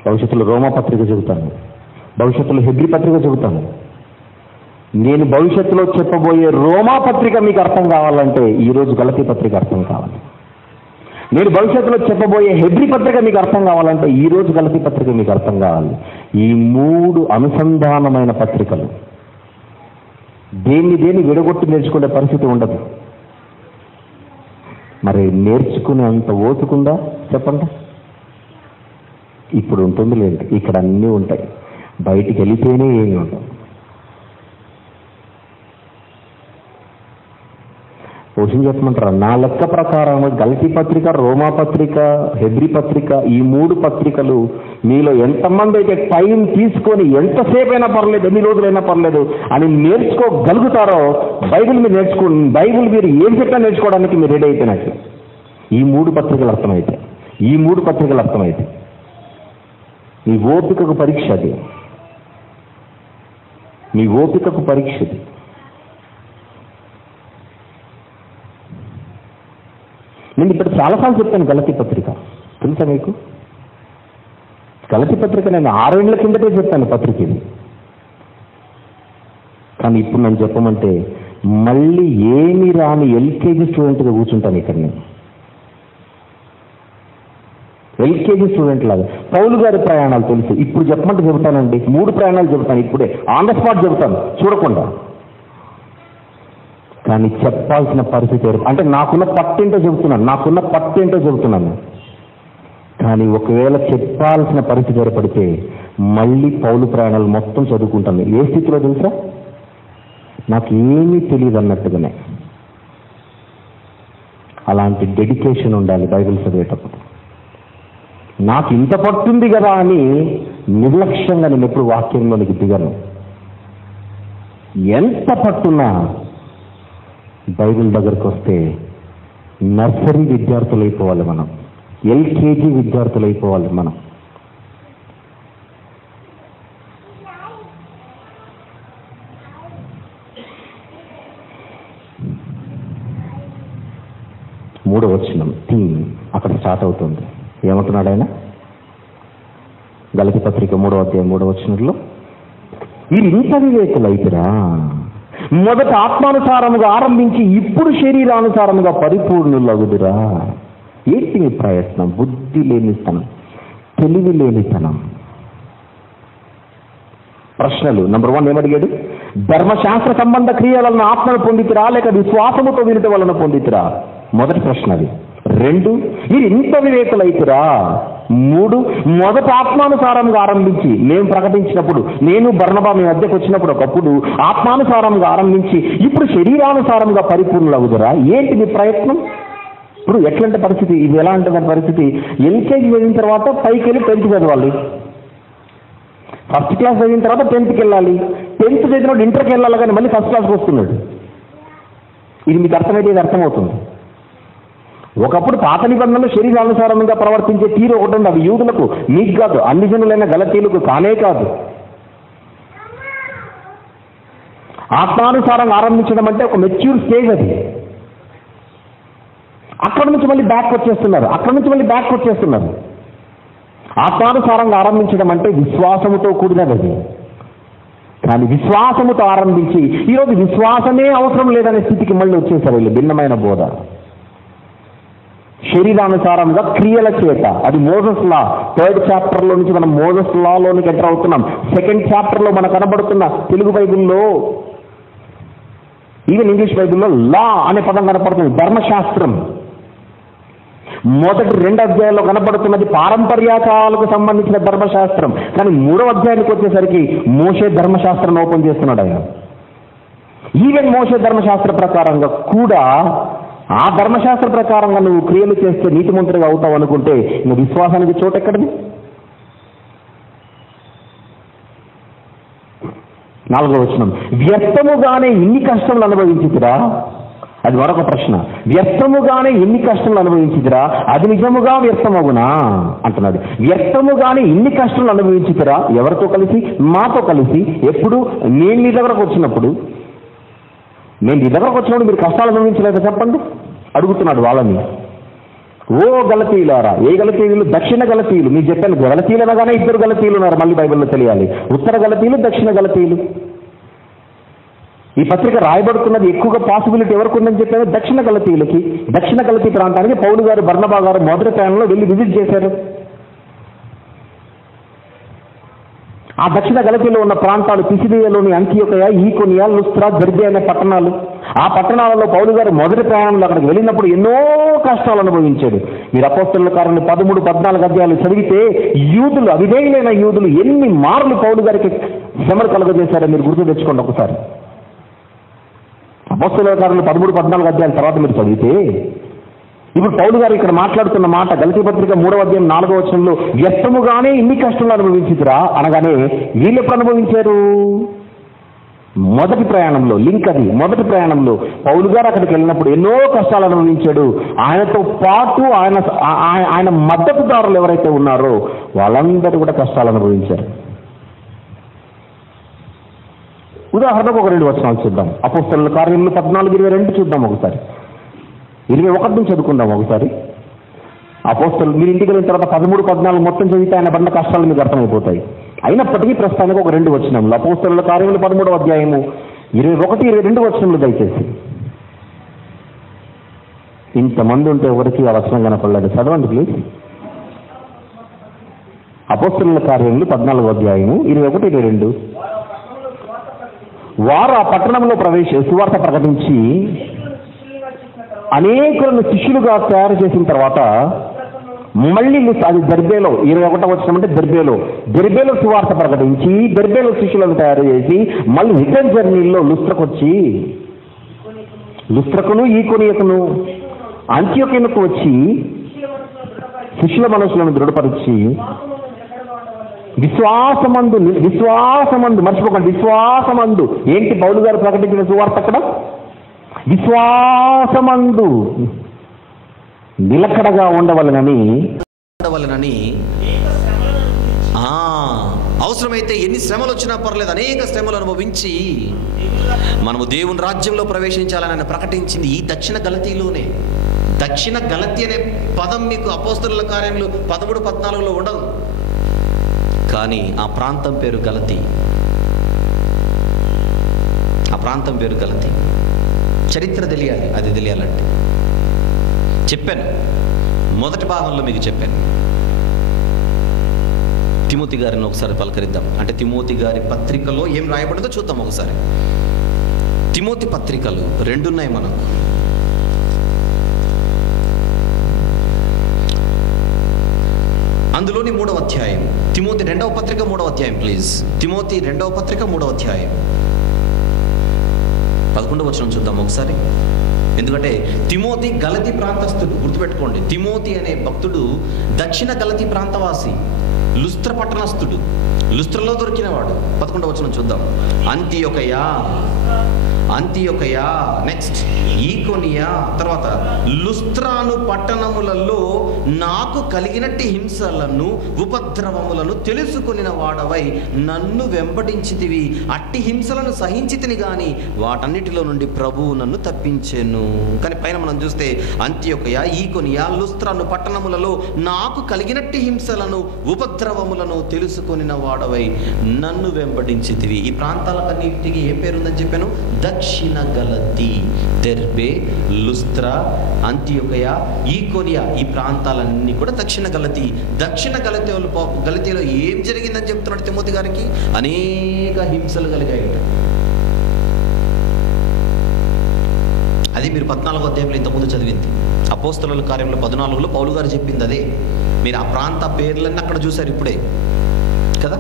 భవిష్యత్తులో రోమా పత్రిక చెబుతాను, భవిష్యత్తులో హెబ్రీ పత్రిక చెబుతాను. నేను భవిష్యత్తులో చెప్పబోయే రోమా పత్రిక మీకు అర్థం కావాలంటే ఈరోజు గలతీ పత్రిక అర్థం కావాలి. నేను భవిష్యత్తులో చెప్పబోయే హెబ్రీ పత్రిక మీకు అర్థం కావాలంటే ఈరోజు గలతీ పత్రిక మీకు అర్థం కావాలి. ఈ 3 అనుసంధానమైన పత్రికలు. దేన్ని విడగొట్టి నేర్చుకునే పరిస్థితి ఉండదు. మరి నేర్చుకునే అంత ఓతుకుందా చెప్పండి? ఇప్పుడు ఉంటుంది లేదు, ఇక్కడ అన్నీ ఉంటాయి. బయటికి వెళితేనే ఏమి ఉండవు. క్వశ్చన్ చెప్పమంటారా? నా లెక్క ప్రకారం గలతీ పత్రిక, రోమా పత్రిక, హెబ్రీ పత్రిక, ఈ 3 పత్రికలు మీలో ఎంతమంది అయితే టైం తీసుకొని ఎంతసేపు అయినా పర్లేదు, ఎన్ని రోజులైనా పర్లేదు అని నేర్చుకోగలుగుతారో బైబిల్ మీరు ఏం చెప్పినా నేర్చుకోవడానికి మీరు రెడీ అయిపోయినట్టు. ఈ 3 పత్రికలు అర్థమైతే, ఈ 3 పత్రికలు అర్థమైతే నీ ఓపికకు పరీక్ష అది, నీ ఓపికకు పరీక్ష అది. నేను ఇప్పుడు చాలాసార్లు చెప్పాను గలతీ పత్రిక, తెలుసా మీకు? గలతీ పత్రిక నేను 6 ఏళ్ల కిందటే చెప్పాను పత్రిక ఇది. కానీ ఇప్పుడు నన్ను చెప్పమంటే మళ్ళీ ఏమి రాని ఎల్కేజీ స్టూడెంట్గా కూర్చుంటాను ఇక్కడ నేను. ఎల్కేజీ స్టూడెంట్ లాగా. పౌలు గారి ప్రయాణాలు తెలుసు, ఇప్పుడు చెప్పమంటే చెబుతానండి. 3 ప్రయాణాలు చెబుతాను ఇప్పుడే, ఆన్ ద స్పాట్ చెబుతాను చూడకుండా. కానీ చెప్పాల్సిన పరిస్థితి అంటే నాకున్న పట్టేంటో చెబుతున్నాను. కానీ ఒకవేళ చెప్పాల్సిన పరిస్థితి ఏర్పడితే మళ్ళీ పౌలు ప్రయాణాలు మొత్తం చదువుకుంటాను. ఏ స్థితిలో తెలుసా? నాకు ఏమీ తెలియదు అన్నట్టుగానే. అలాంటి డెడికేషన్ ఉండాలి బైబిల్ చదివేటప్పుడు. నాకు ఇంత పట్టుంది కదా అని నిర్లక్ష్యంగా నేను ఎప్పుడు వాక్యంలోనికి దిగను. ఎంత పట్టున్నా బైబిల్ దగ్గరకు వస్తే నర్సరీ విద్యార్థులు అయిపోవాలి మనం, ఎల్కేజీ విద్యార్థులు అయిపోవాలి మనం. మూడో వచనం థీమ్ అక్కడ స్టార్ట్ అవుతుంది. ఏమంటున్నాడు ఆయన? గలతీ పత్రిక 3వ అధ్యాయం 3వ వచనంలో, మీరు ఇంత వివేకులైతురా, మొదట ఆత్మానుసారముగా ఆరంభించి ఇప్పుడు శరీరానుసారముగా పరిపూర్ణులగుదురా. ఏంటి మీ ప్రయత్నం? బుద్ధి లేనితనం, తెలివి లేనితనం. ప్రశ్నలు. నంబర్ 1 ఏమడిగాడు? ధర్మశాస్త్ర సంబంధ క్రియల వలన ఆత్మను పొందితిరా, లేక విశ్వాసముతో వినుట వలన పొందితిరా? మొదటి ప్రశ్న అది. 2, మీరు ఇంత వివేకులైతురా. 3, మొదట ఆత్మానుసారంగా ఆరంభించి, మేము ప్రకటించినప్పుడు, నేను బర్నబా మీ మధ్యకు వచ్చినప్పుడు ఒకప్పుడు ఆత్మానుసారంగా ఆరంభించి ఇప్పుడు శరీరానుసారంగా పరిపూర్ణులవుదురా. ఏంటి మీ ప్రయత్నం? ఇప్పుడు ఎట్లాంటి పరిస్థితి ఇది? ఎలా ఉంటుంది పరిస్థితి? ఎల్కేజీ వెళ్ళిన తర్వాత పైకి వెళ్ళి 10th చదవాలి, ఫస్ట్ క్లాస్ చదివిన తర్వాత 10th వెళ్ళాలి, 10th చదివినప్పుడు ఇంటర్కి వెళ్ళాలి, కానీ మళ్ళీ ఫస్ట్ క్లాస్కి వస్తున్నాడు. ఇది మీకు అర్థమైతే ఇది అర్థమవుతుంది. ఒకప్పుడు పాత నిబంధనలు శరీరానుసారంగా ప్రవర్తించే తీరు ఒకటి ఉంది. అది యూదులకు, మీకు కాదు, అన్ని జనులైన గలతీయులకు కానే కాదు. ఆత్మానుసారంగా ఆరంభించడం అంటే ఒక మెచ్యూర్ స్టేజ్ అది. అక్కడి నుంచి మళ్ళీ బ్యాక్ వచ్చేస్తున్నారు. ఆత్మానుసారంగా ఆరంభించడం అంటే విశ్వాసముతో కూడినది అది. కానీ విశ్వాసముతో ఆరంభించి ఈరోజు విశ్వాసమే అవసరం లేదనే స్థితికి మళ్ళీ వచ్చేసారు వీళ్ళు. భిన్నమైన బోధ. శరీరానుసారంగా క్రియల చేత, అది మోజెస్ లా. 3rd చాప్టర్లో నుంచి మనం మోజెస్ లాలోనికి ఎంటర్ అవుతున్నాం. 2nd చాప్టర్లో మనకు కనబడుతున్న తెలుగు బైబిల్లో, ఈవెన్ ఇంగ్లీష్ బైబిల్లో లా అనే పదం కనపడుతుంది, ధర్మశాస్త్రం. మొదటి 2 అధ్యాయాల్లో కనబడుతున్నది పారంపర్యాచారాలకు సంబంధించిన ధర్మశాస్త్రం. కానీ 3వ అధ్యాయానికి వచ్చేసరికి మోషే ధర్మశాస్త్రం ఓపెన్ చేస్తున్నాడు ఆయన. ఈవెన్ మోషే ధర్మశాస్త్ర ప్రకారంగా కూడా, ఆ ధర్మశాస్త్ర ప్రకారంగా నువ్వు క్రియలు చేస్తే నీతిమంతుడిగా అవుతావు అనుకుంటే నువ్వు విశ్వాసానికి చోటు ఎక్కడిది? 4వ వచనం, వ్యర్థముగానే ఇన్ని కష్టములు అనుభవించితిరా. అది మరొక ప్రశ్న. వ్యర్థముగానే ఎన్ని కష్టములు అనుభవించితిరా, అది నిజముగా వ్యర్థమగునా అంటున్నాడు. వ్యర్థముగానే ఇన్ని కష్టములు అనుభవించితిరా. ఎవరితో కలిసి? మాతో కలిసి. ఎప్పుడు? నేను నీ దగ్గరకు వచ్చినప్పుడు మీరు కష్టాలు అనుభవించలేక చెప్పండి అడుగుతున్నాడు వాళ్ళని. ఓ గలతీయులారా. ఏ గలతీయులు? దక్షిణ గలతీయులు. మీకు చెప్పాను, గలతీయులు అనగానే 2 గలతీయులు ఉన్నారు. మళ్ళీ బైబిల్లో తెలియాలి. ఉత్తర గలతీయులు, దక్షిణ గలతీయులు. ఈ పత్రిక రాయబడుతున్నది ఎక్కువగా పాసిబిలిటీ ఎవరికి ఉందని చెప్పారు? దక్షిణ గలతీయులకి. దక్షిణ గలతీ ప్రాంతానికి పౌలు గారు, బర్నబా గారు మొదటి ప్రయాణంలో వెళ్ళి విజిట్ చేశారు. ఆ దక్షిణ గలతీలో ఉన్న ప్రాంతాలు పిసిదియలోని అంతియోకయ, ఈకొనియా, లుస్త్రా, దెర్బే అనే పట్టణాలు. ఆ పట్టణాలలో పౌలు గారు మొదటి ప్రయాణంలో అక్కడికి వెళ్ళినప్పుడు ఎన్నో కష్టాలు అనుభవించాడు. మీరు అపోస్తలుల కార్యాలు 13, 14 అధ్యాయాలు చదివితే యూదులు, అవిధేయులైన యూదులు ఎన్ని మార్లు పౌలు గారికి శ్రమలు కలుగజేశారో మీరు గుర్తు తెచ్చుకోండి ఒకసారి. అపోస్తలుల కార్యాలు 13, 14 అధ్యాయాల తర్వాత మీరు చదివితే, ఇప్పుడు పౌలు గారు ఇక్కడ మాట్లాడుతున్న మాట గలతీ పత్రిక 3వ అధ్యాయం 4వ వచనంలో, వ్యర్థముగానే ఇన్ని కష్టాలు అనుభవించితిరా అనగానే వీళ్ళు ఎప్పుడు అనుభవించారు? మొదటి ప్రయాణంలో లింక్ అది. మొదటి ప్రయాణంలో పౌలు గారు అక్కడికి వెళ్ళినప్పుడు ఎన్నో కష్టాలు అనుభవించాడు. ఆయనతో పాటు ఆయన మద్దతుదారులు ఎవరైతే ఉన్నారో వాళ్ళందరూ కూడా కష్టాలు అనుభవించారు. ఉదాహరణకు ఒక 2 వచనాలు చూద్దాం. అపోస్తలుల కార్యములు 14:22 చూద్దాం ఒకసారి. 21 నుంచి చదువుకుందాం ఒకసారి. అపోస్తలు మీరు ఇంటికి వెళ్ళిన తర్వాత 13, 14 మొత్తం చదివితే ఆయన పడిన కష్టాలు మీకు అర్థమైపోతాయి. అయినప్పటికీ ప్రస్తుతానికి ఒక 2 వచనములు. అపోస్తలుల కార్యములు 13వ అధ్యాయము 21, 22 వచనములు దయచేసి. ఇంతమంది ఉంటే ఎవరికి ఆ వచనం కనపడలేదు, చదవండి ప్లీజ్. అపోస్తలుల కార్యములు 14వ అధ్యాయము 21, 22. వారు ఆ పట్టణంలో సువార్త ప్రకటించి అనేకులను శిష్యులుగా తయారు చేసిన తర్వాత మళ్ళీ అది దెర్బేలో 21వ వచనం అంటే దెర్బేలో సువార్త ప్రకటించి దెర్బేలో శిష్యులను తయారు చేసి మళ్ళీ రిటర్న్ జర్నీలో లుస్త్రకును ఈకొనియకును అంత్యోక్యకు వచ్చి శిష్యుల మనసులను దృఢపరిచి విశ్వాసమందు మర్చిపోకండి, విశ్వాసమందు. ఏంటి పౌలు గారు ప్రకటించిన సువార్త అక్కడ? విశ్వాసమందు నిలకడగా ఉండవలనని అవసరమైతే ఎన్ని శ్రమలు వచ్చినా పర్లేదు, అనేక శ్రమలు అనుభవించి మనము దేవుని రాజ్యంలో ప్రవేశించాలని ఆయన ప్రకటించింది ఈ దక్షిణ గలతీలోనే. దక్షిణ గలతీ అనే పదం మీకు అపోస్తలుల కార్యములు 13, 14లో ఉండదు, కానీ ఆ ప్రాంతం పేరు గలతీ. ఆ ప్రాంతం పేరు గలతీ. చరిత్ర తెలియాలి, అది తెలియాలంటే చెప్పాను, మొదటి భాగంలో మీకు చెప్పాను. తిమోతి గారిని ఒకసారి పలకరిద్దాం. అంటే తిమోతి గారి పత్రికలో ఏం రాయబడిందో చూద్దాం ఒకసారి. తిమోతి పత్రికలు 2 ఉన్నాయి మనకు. అందులోని 3వ అధ్యాయం. తిమోతి 2వ పత్రిక 3వ అధ్యాయం ప్లీజ్. తిమోతి 2వ పత్రిక 3వ అధ్యాయం 11వ వచనం చూద్దాం ఒకసారి. ఎందుకంటే తిమోతి గలతీ ప్రాంతస్థుడు, గుర్తుపెట్టుకోండి. తిమోతి అనే భక్తుడు దక్షిణ గలతీ ప్రాంతవాసి, లుస్త్ర పట్టణస్థుడు, లుస్త్రలో దొరికినవాడు. 11వ వచనం చూద్దాం. అంతియొకయ, నెక్స్ట్ ఈకొనియా, తర్వాత లుస్త్రాను పట్టణములలో నాకు కలిగినట్టి హింసలను ఉపద్రవములను తెలుసుకొనిన వాడవై నన్ను వెంబడించితివి. అట్టి హింసలను సహించితిని గాని వాటన్నిటిలో నుండి ప్రభువు నన్ను తప్పించెను. కానీ పైన మనం చూస్తే అంతియొకయ, ఈకొనియా, లుస్త్రాను పట్టణములలో నాకు కలిగినట్టి హింసలను ఉపద్రవములను తెలుసుకొనిన వాడవై నన్ను వెంబడించితివి. ఈ ప్రాంతాలకన్నిటికీ ఏం పేరుందని చెప్పాను? దక్షిణ గలతీ. దెర్బే, లుస్త్రా, అంతియొకయ, ఈకొనియా, ఈ ప్రాంతాలన్నీ కూడా దక్షిణ గలతీ. దక్షిణ గలతీలో ఏం జరిగిందని చెప్తున్నాడు తిమోతి గారికి? అనేక హింసలు కలిగాయి. అది మీరు 14వ అధ్యాయంలో ఇంతకుముందు చదివింది. అపోస్తలుల కార్యంలో 14లో పౌలు గారు చెప్పింది అదే. మీరు ఆ ప్రాంత పేర్లన్నీ అక్కడ చూశారు ఇప్పుడే కదా.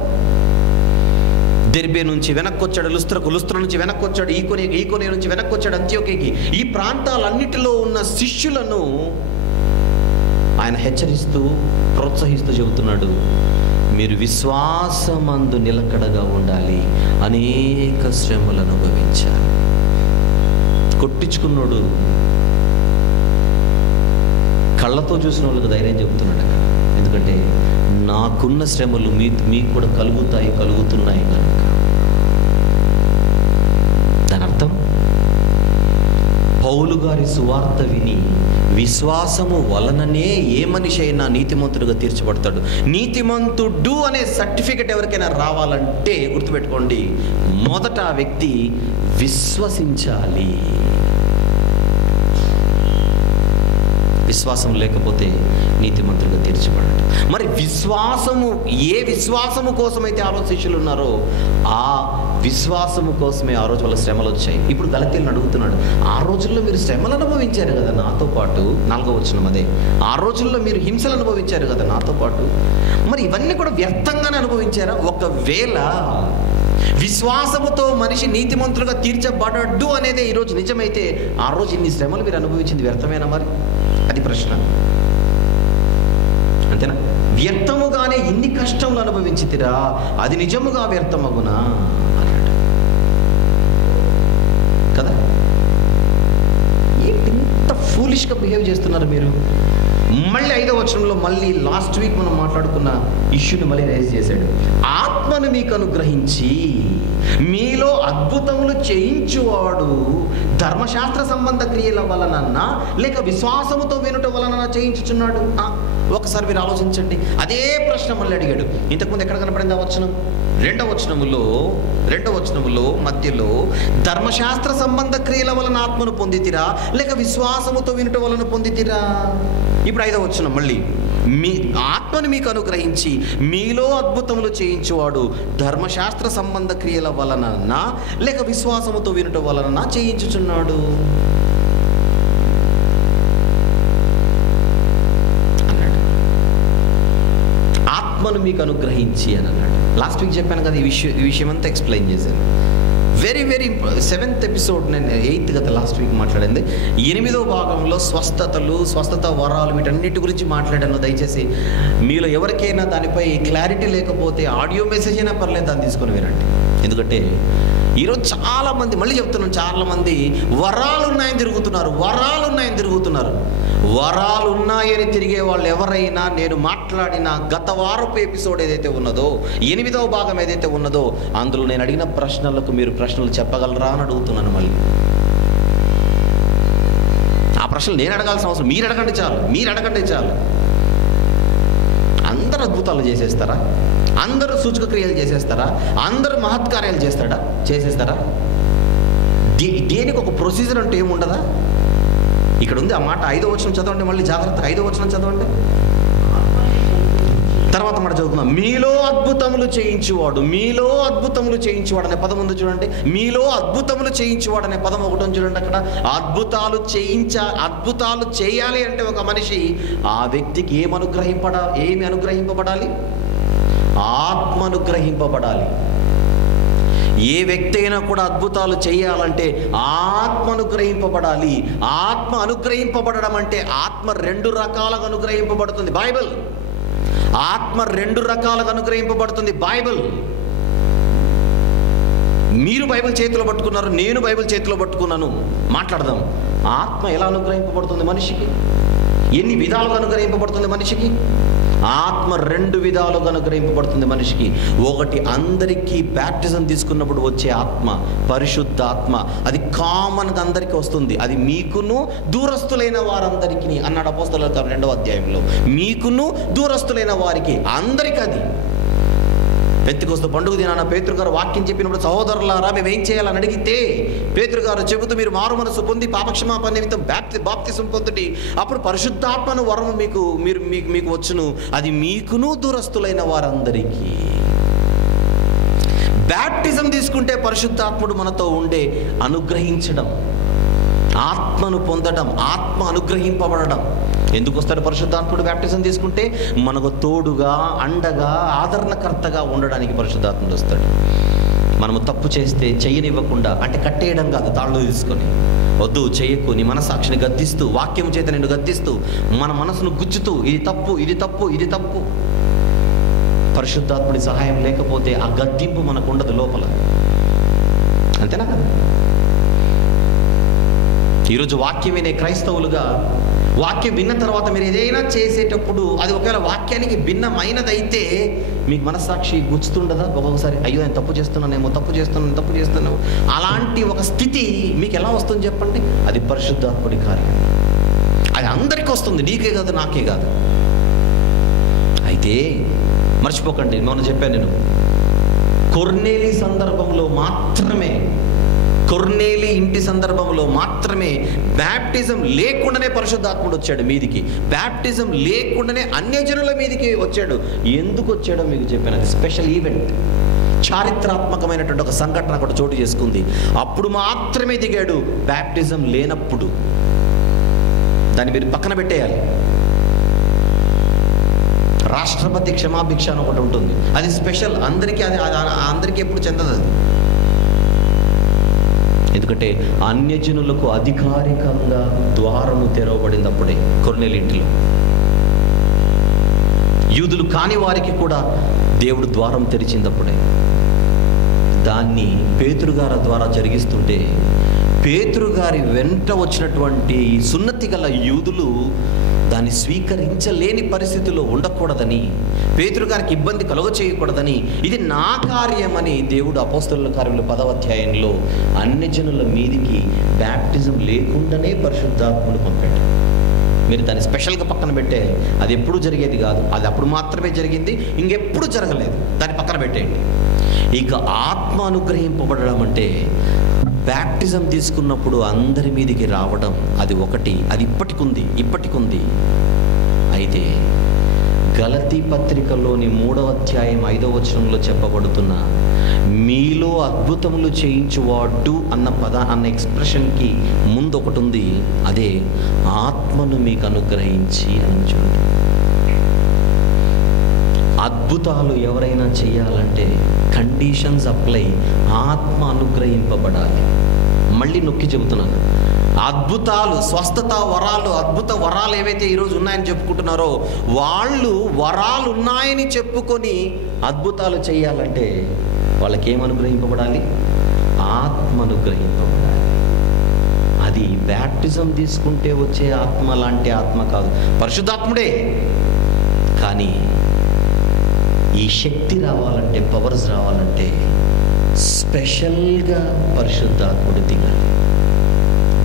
దెర్బే నుంచి వెనక్కి వచ్చాడు లుస్త్ర నుంచి వెనక్కి వచ్చాడు ఈకొనియా నుంచి వెనక్కి వచ్చాడు అంత్యోక్యకి. ఈ ప్రాంతాలన్నిటిలో ఉన్న శిష్యులను ఆయన హెచ్చరిస్తూ ప్రోత్సహిస్తూ చెబుతున్నాడు, మీరు విశ్వాసమందు నిలకడగా ఉండాలి, అనేక శ్రమలు అనుభవించాలి. కొట్టించుకున్నాడు, కళ్ళతో చూసిన వాళ్ళకి ధైర్యం చెబుతున్నాడు అక్కడ. ఎందుకంటే నాకున్న శ్రమలు మీకు కూడా కలుగుతున్నాయి కనుక. దాని అర్థం పౌలు గారి సువార్త విని విశ్వాసము వలననే ఏ మనిషి అయినా నీతిమంతుడుగా తీర్చబడతాడు. నీతిమంతుడు అనే సర్టిఫికెట్ ఎవరికైనా రావాలంటే గుర్తుపెట్టుకోండి, మొదట ఆ వ్యక్తి విశ్వసించాలి. విశ్వాసం లేకపోతే నీతిమంతులుగా తీర్చబడట. మరి విశ్వాసము, ఏ విశ్వాసము కోసమైతే ఆ రోజు శిష్యులు ఉన్నారో ఆ విశ్వాసము కోసమే ఆ రోజు వాళ్ళ శ్రమలు వచ్చాయి. ఇప్పుడు గలతీయులను అడుగుతున్నాడు, ఆ రోజుల్లో మీరు శ్రమలు అనుభవించారు కదా నాతో పాటు. 4వ వచనం అదే. ఆ రోజుల్లో మీరు హింసలు అనుభవించారు కదా నాతో పాటు. మరి ఇవన్నీ కూడా వ్యర్థంగానే అనుభవించారా? ఒకవేళ విశ్వాసముతో మనిషి నీతిమంతులుగా తీర్చబడడు అనేది ఈరోజు నిజమైతే ఆ రోజు ఇన్ని శ్రమలు మీరు అనుభవించింది వ్యర్థమేనా? మరి అది ప్రశ్న, అంతేనా? వ్యర్థముగానే ఇన్ని కష్టములు అనుభవించితిరా, అది నిజముగా వ్యర్థమగునా అన్నాడు. ఫూలిష్గా బిహేవ్ చేస్తున్నారు మీరు. మళ్ళీ 5వ వచనంలో మళ్ళీ లాస్ట్ వీక్ మనం మాట్లాడుకున్న ఇష్యూని మళ్ళీ రైజ్ చేశాడు. ఆత్మను మీకు అనుగ్రహించి మీలో అద్భుతములు చేయించువాడు ధర్మశాస్త్ర సంబంధ క్రియల వలన లేక విశ్వాసముతో వినుట వలన చేయించుచున్నాడు. ఒకసారి మీరు ఆలోచించండి. అదే ప్రశ్న మళ్ళీ అడిగాడు. ఇంతకుముందు ఎక్కడ కనపడింది ఆ వచనం? 2వ వచనములో మధ్యలో ధర్మశాస్త్ర సంబంధ క్రియల వలన ఆత్మను పొందితిరా లేక విశ్వాసముతో వినుట వలన పొందితిరా? ఇప్పుడు 5వ వచనం మళ్ళీ, మీ ఆత్మను మీకు అనుగ్రహించి మీలో అద్భుతములు చేయించువాడు ధర్మశాస్త్ర సంబంధ క్రియల వలన లేక విశ్వాసముతో వినుట వలన చేయించుచున్నాడు అన్నాడు. ఆత్మను మీకు అనుగ్రహించి అని అన్నాడు. లాస్ట్ వీక్ చెప్పాను కదా, ఈ విషయం అంతా ఎక్స్ప్లెయిన్ చేశాను. వెరీ 7th ఎపిసోడ్, నేను 8th కదా లాస్ట్ వీక్ మాట్లాడింది. 8వ భాగంలో స్వస్థత వరాలు వీటన్నిటి గురించి మాట్లాడాను. దయచేసి మీలో ఎవరికైనా దానిపై క్లారిటీ లేకపోతే ఆడియో మెసేజ్ అయినా పర్లేదు, దాన్ని తీసుకొని వినండి. ఎందుకంటే ఈరోజు చాలామంది, మళ్ళీ చెప్తున్నాను, చాలామంది వరాలు ఉన్నాయని తిరుగుతున్నారు. వరాలు ఉన్నాయని తిరిగే వాళ్ళు ఎవరైనా నేను మాట్లాడిన గత వారపు ఎపిసోడ్ ఏదైతే ఉన్నదో, 8వ భాగం ఏదైతే ఉన్నదో, అందులో నేను అడిగిన ప్రశ్నలకు మీరు ప్రశ్నలు చెప్పగలరా అని అడుగుతున్నాను. మళ్ళీ ఆ ప్రశ్నలు నేను అడగాల్సిన అవసరం, మీరు అడగండి చాలు. అందరూ అద్భుతాలు చేసేస్తారా? అందరూ సూచక క్రియలు చేసేస్తారా? అందరూ మహత్కార్యాలు చేసేస్తారా? దేనికి ఒక ప్రొసీజర్ అంటే ఏముండదా? ఇక్కడ ఉంది ఆ మాట. 5వ వచనం చదవండి, మళ్ళీ జాగ్రత్త. 5వ వచనం చదవండి, తర్వాత మాట చదువుకుందాం. మీలో అద్భుతములు చేయించువాడు అనే పదం ఉంది చూడండి. మీలో అద్భుతములు చేయించువాడు అనే పదం ఒకటి ఉంది చూడండి. అక్కడ అద్భుతాలు చేయాలి అంటే ఒక మనిషి, ఆ వ్యక్తికి ఏమి అనుగ్రహింపబడాలి? ఆత్మ అనుగ్రహింపబడాలి. ఏ వ్యక్తి అయినా కూడా అద్భుతాలు చేయాలంటే ఆత్మ అనుగ్రహింపబడాలి. ఆత్మ అనుగ్రహింపబడడం అంటే ఆత్మ 2 రకాలుగా అనుగ్రహింపబడుతుంది. ఆత్మ 2 రకాలుగా అనుగ్రహింపబడుతుంది. మీరు బైబిల్ చేతిలో పట్టుకున్నారు, నేను బైబిల్ చేతిలో పట్టుకున్నాను. మాట్లాడదాం. ఆత్మ ఎలా అనుగ్రహింపబడుతుంది మనిషికి? ఎన్ని విధాలుగా అనుగ్రహింపబడుతుంది మనిషికి? ఆత్మ 2 విధాలుగా అనుగ్రహింపబడుతుంది మనిషికి. ఒకటి, అందరికీ బ్యాప్టిజం తీసుకున్నప్పుడు వచ్చే ఆత్మ, పరిశుద్ధాత్మ. అది కామన్గా అందరికీ వస్తుంది. అది మీకును దూరస్తులైన వారందరికీ అన్నాడు అపోస్తలుల కార్యం 2వ అధ్యాయంలో. మీకును దూరస్తులైన వారికి అందరికీ. అది పెంతెకొస్తు పండుగ దినాన పేతురు గారు వాక్యం చెప్పినప్పుడు, సహోదరులారా మేమేం చేయాలని అడిగితే పేతురు గారు చెబుతూ, మీరు మారు మనసు పొంది పాపక్షమాపణ నిమిత్తం బాప్తిసం పొందుటి, అప్పుడు పరిశుద్ధాత్మను వరము మీకు వచ్చును. అది మీకును దూరస్తులైన వారందరికీ. బ్యాప్టిజం తీసుకుంటే పరిశుద్ధాత్ముడు మనతో ఉండే అనుగ్రహించడం, ఆత్మను పొందడం, ఆత్మ అనుగ్రహింపబడడం. ఎందుకు వస్తాడు పరిశుద్ధాత్ముడు? బ్యాప్టిజం తీసుకుంటే మనకు తోడుగా, అండగా, ఆదరణకర్తగా ఉండడానికి పరిశుద్ధాత్ముడు వస్తాడు. మనము తప్పు చేస్తే చెయ్యనివ్వకుండా, అంటే కట్టేయడం కాదు, తాళ్ళు తీసుకొని వద్దు చేయకు, నీ మనసాక్షిని గద్దిస్తూ, వాక్యం చేత నిన్ను గద్దిస్తూ, మన మనసును గుచ్చుతూ, ఇది తప్పు. పరిశుద్ధాత్ముడి సహాయం లేకపోతే ఆ గద్దింపు మనకు ఉండదు లోపల. అంతేనా కదా? ఈరోజు వాక్యం వినే క్రైస్తవులుగా, వాక్యం విన్న తర్వాత మీరు ఏదైనా చేసేటప్పుడు అది ఒకవేళ వాక్యానికి భిన్నమైనదైతే మీకు మనస్సాక్షి గుచ్చుతుండదా? ఒక్కొక్కసారి అయ్యో నేను తప్పు చేస్తున్నాను. అలాంటి ఒక స్థితి మీకు ఎలా వస్తుంది చెప్పండి? అది పరిశుద్ధాత్ముడి కార్యం. అది అందరికీ వస్తుంది, నీకే కాదు, నాకే కాదు. అయితే మర్చిపోకండి, మొన్న చెప్పాను నేను, కొర్నేలి సందర్భంలో మాత్రమే, కొర్నేలి ఇంటి సందర్భంలో మాత్రమే బ్యాప్టిజం లేకుండానే పరిశుద్ధాత్ముడు వచ్చాడు మీదికి. బ్యాప్టిజం లేకుండానే అన్యజనుల మీదికి వచ్చాడు. ఎందుకు వచ్చాడో మీకు చెప్పాను. అది స్పెషల్ ఈవెంట్, చారిత్రాత్మకమైనటువంటి ఒక సంఘటన అక్కడ చోటు చేసుకుంది. అప్పుడు మాత్రమే దిగాడు. బ్యాప్టిజం లేనప్పుడు దాన్ని మీరు పక్కన పెట్టేయాలి. రాష్ట్రపతి క్షమాభిక్ష అని ఒకటి ఉంటుంది, అది స్పెషల్. అందరికీ ఎప్పుడు చెందదు అది. ఎందుకంటే అన్యజనులకు అధికారికంగా ద్వారము తెరవబడింది అప్పుడే కొర్నేలి ఇంటిలో. యూదులు కాని వారికి కూడా దేవుడు ద్వారం తెరిచింది అప్పుడే. దాన్ని పేతురు గారి ద్వారా జరిగిస్తుంటే పేతురు గారి వెంట వచ్చినటువంటి సున్నతి గల యూదులు దాన్ని స్వీకరించలేని పరిస్థితిలో ఉండకూడదని, పేతురు గారికి ఇబ్బంది కలుగ చేయకూడదని, ఇది నా కార్యమని దేవుడు అపోస్తలుల కార్యములు 10వ అధ్యాయంలో అన్ని జనుల మీదికి బ్యాప్టిజం లేకుండానే పరిశుద్ధాత్ముడు పంపాడు. మీరు దాన్ని స్పెషల్గా పక్కన పెట్టే, అది ఎప్పుడు జరిగేది కాదు, అది అప్పుడు మాత్రమే జరిగింది, ఇంకెప్పుడు జరగలేదు, దాన్ని పక్కన పెట్టేయండి. ఇక ఆత్మ అనుగ్రహింపబడడం అంటే బ్యాప్టిజం తీసుకున్నప్పుడు అందరి మీదికి రావడం, అది ఒకటి, అది ఇప్పటికుంది. అయితే గలతీ పత్రికలోని 3వ అధ్యాయం 5వ వచనంలో చెప్పబడుతున్న మీలో అద్భుతములు చేయించువాడు అన్న ఎక్స్ప్రెషన్కి ముందు ఒకటి ఉంది, అదే ఆత్మను మీకు అనుగ్రహించి అని చూడండి. అద్భుతాలు ఎవరైనా చేయాలంటే కండిషన్స్ అప్లై, ఆత్మ అనుగ్రహింపబడాలి. మళ్ళీ నొక్కి చెబుతున్నాను, అద్భుతాలు, స్వస్థత వరాలు, అద్భుత వరాలు ఏవైతే ఈరోజు ఉన్నాయని చెప్పుకుంటున్నారో వాళ్ళు వరాలు ఉన్నాయని చెప్పుకొని అద్భుతాలు చేయాలంటే వాళ్ళకి ఏం అనుగ్రహింపబడాలి? ఆత్మ అనుగ్రహింపబడాలి. అది బ్యాప్టిజం తీసుకుంటే వచ్చే ఆత్మ లాంటి ఆత్మ కాదు, పరిశుద్ధాత్ముడే. కానీ ఈ శక్తి రావాలంటే, పవర్స్ రావాలంటే స్పెషల్గా పరిశుద్ధాత్ముడు దిగాలి,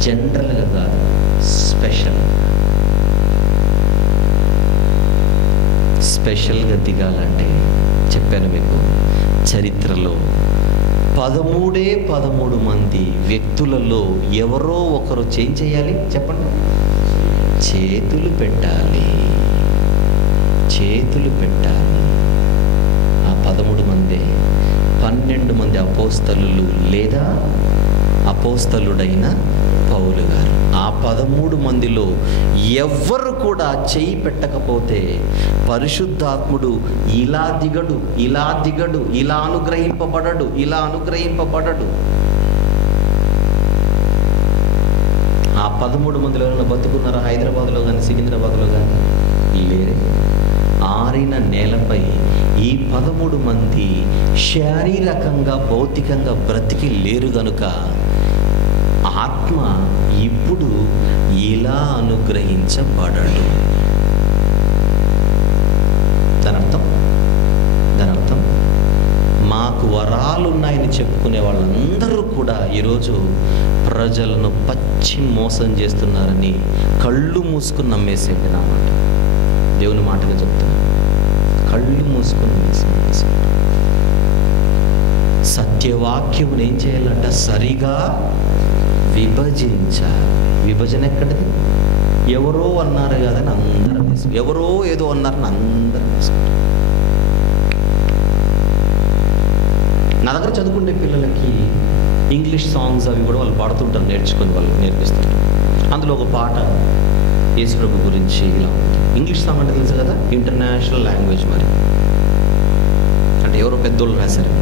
జనరల్గా కాదు, స్పెషల్గా దిగాలంటే చెప్పాను మీకు, చరిత్రలో 13 మంది వ్యక్తులలో ఎవరో ఒకరు చేయాలి, చెప్పండి, చేతులు పెట్టాలి. ఆ 13 మందే 12 మంది అపోస్తలులు లేదా అపోస్తలుడైన పౌలు గారు. ఆ 13 మందిలో ఎవ్వరు కూడా చేయి పెట్టకపోతే పరిశుద్ధాత్ముడు ఇలా దిగడు, ఇలా అనుగ్రహింపబడడు. ఆ 13 మందిలో ఎవరైనా బతుకున్నారా? హైదరాబాద్లో కానీ సికింద్రాబాద్లో కానీ లేరే. ఆరిన నేలపై ఈ 13 మంది శారీరకంగా భౌతికంగా బ్రతికి లేరు గనుక ఆత్మ ఇప్పుడు ఇలా అనుగ్రహించబడడు. దాని అర్థం మాకు వరాలున్నాయని చెప్పుకునే వాళ్ళందరూ కూడా ఈరోజు ప్రజలను పచ్చి మోసం చేస్తున్నారని కళ్ళు మూసుకుని నమ్మేసేయండి. నా మాట దేవుని మాటగా చెప్తున్నాను, కళ్ళు మూసుకొని నమ్మేసేయండి. సత్యవాక్యమును ఏం చేయాలంట? సరిగా విభజించాలి. విభజన ఎక్కడిది? ఎవరో అన్నారు కదని అందరం వేసుకుంటారు, ఎవరో ఏదో అన్నారని అందరం వేసుకుంటారు. నా దగ్గర చదువుకునే పిల్లలకి ఇంగ్లీష్ సాంగ్స్ అవి కూడా వాళ్ళు పాడుతుంటారు, నేర్చుకొని వాళ్ళకి నేర్పిస్తుంటారు. అందులో ఒక పాట యేసుప్రభు గురించి ఇలా ఉంది. ఇంగ్లీష్ సాంగ్ అంటే తెలుసు కదా, ఇంటర్నేషనల్ లాంగ్వేజ్. మరి అంటే ఎవరో పెద్దోళ్ళు రాశారు.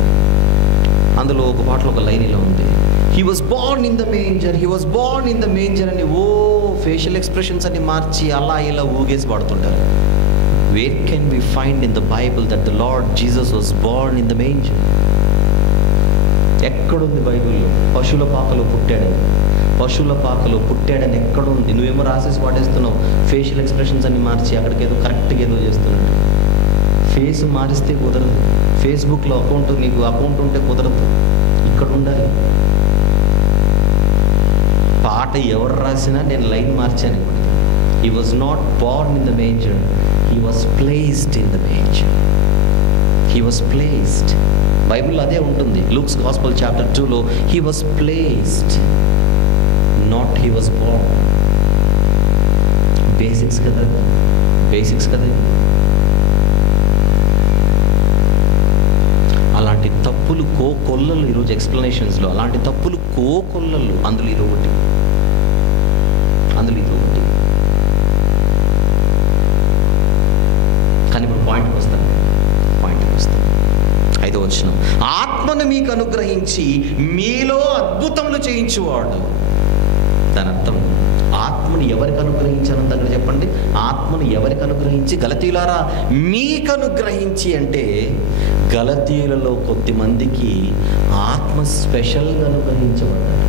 అందులో ఒక పాటలో ఒక లైన్ ఇలా ఉంది, he was born in the manger అని ఫేషియల్ ఎక్స్ప్రెషన్స్ అన్ని మార్చి అలా ఇలా ఊగేసి పాడుతుంటారు. Where can we find in the Bible that the Lord Jesus was born in the manger? ఎక్కడుంది బైబిల్లో? పశువుల పాకలో పుట్టాడని ఎక్కడుంది? నువ్వేమో రాసేసి పాడేస్తున్నావు, ఫేషియల్ ఎక్స్ప్రెషన్స్ అన్ని మార్చి అక్కడికి ఏదో కరెక్ట్గా ఏదో చేస్తున్నట్టు. ఫేస్ మారిస్తే కుదరదు. ఫేస్బుక్లో నీకు అకౌంట్ ఉంటే కుదరదు, ఇక్కడ ఉండాలి. పాట ఎవరు రాసినా నేను లైన్ మార్చాను. He was not Born in the manger, he was placed in the manger. బైబిల్లో అదే ఉంటుంది. లూక్స్ గాస్పెల్ చాప్టర్ 2లో he was placed, not he was Born. Basics కదా. అలాంటి తప్పులు కోకొల్లలు ఈరోజు ఎక్స్ప్లెనేషన్స్లో, అలాంటి తప్పులు కోకొల్లలు. అందులో ఇది ఒకటి. కానీ ఇప్పుడు పాయింట్కి వస్తాను. 5వ వచనం, ఆత్మను మీకు అనుగ్రహించి మీలో అద్భుతములు చేయించువాడు. దాని అర్థం ఆత్మను ఎవరికి అనుగ్రహించాలని దగ్గర చెప్పండి. ఆత్మను ఎవరికి అనుగ్రహించి? గలతీయులారా మీకు అనుగ్రహించి అంటే గలతీయులలో కొద్ది మందికి ఆత్మ స్పెషల్గా అనుగ్రహించబడ్డాడు.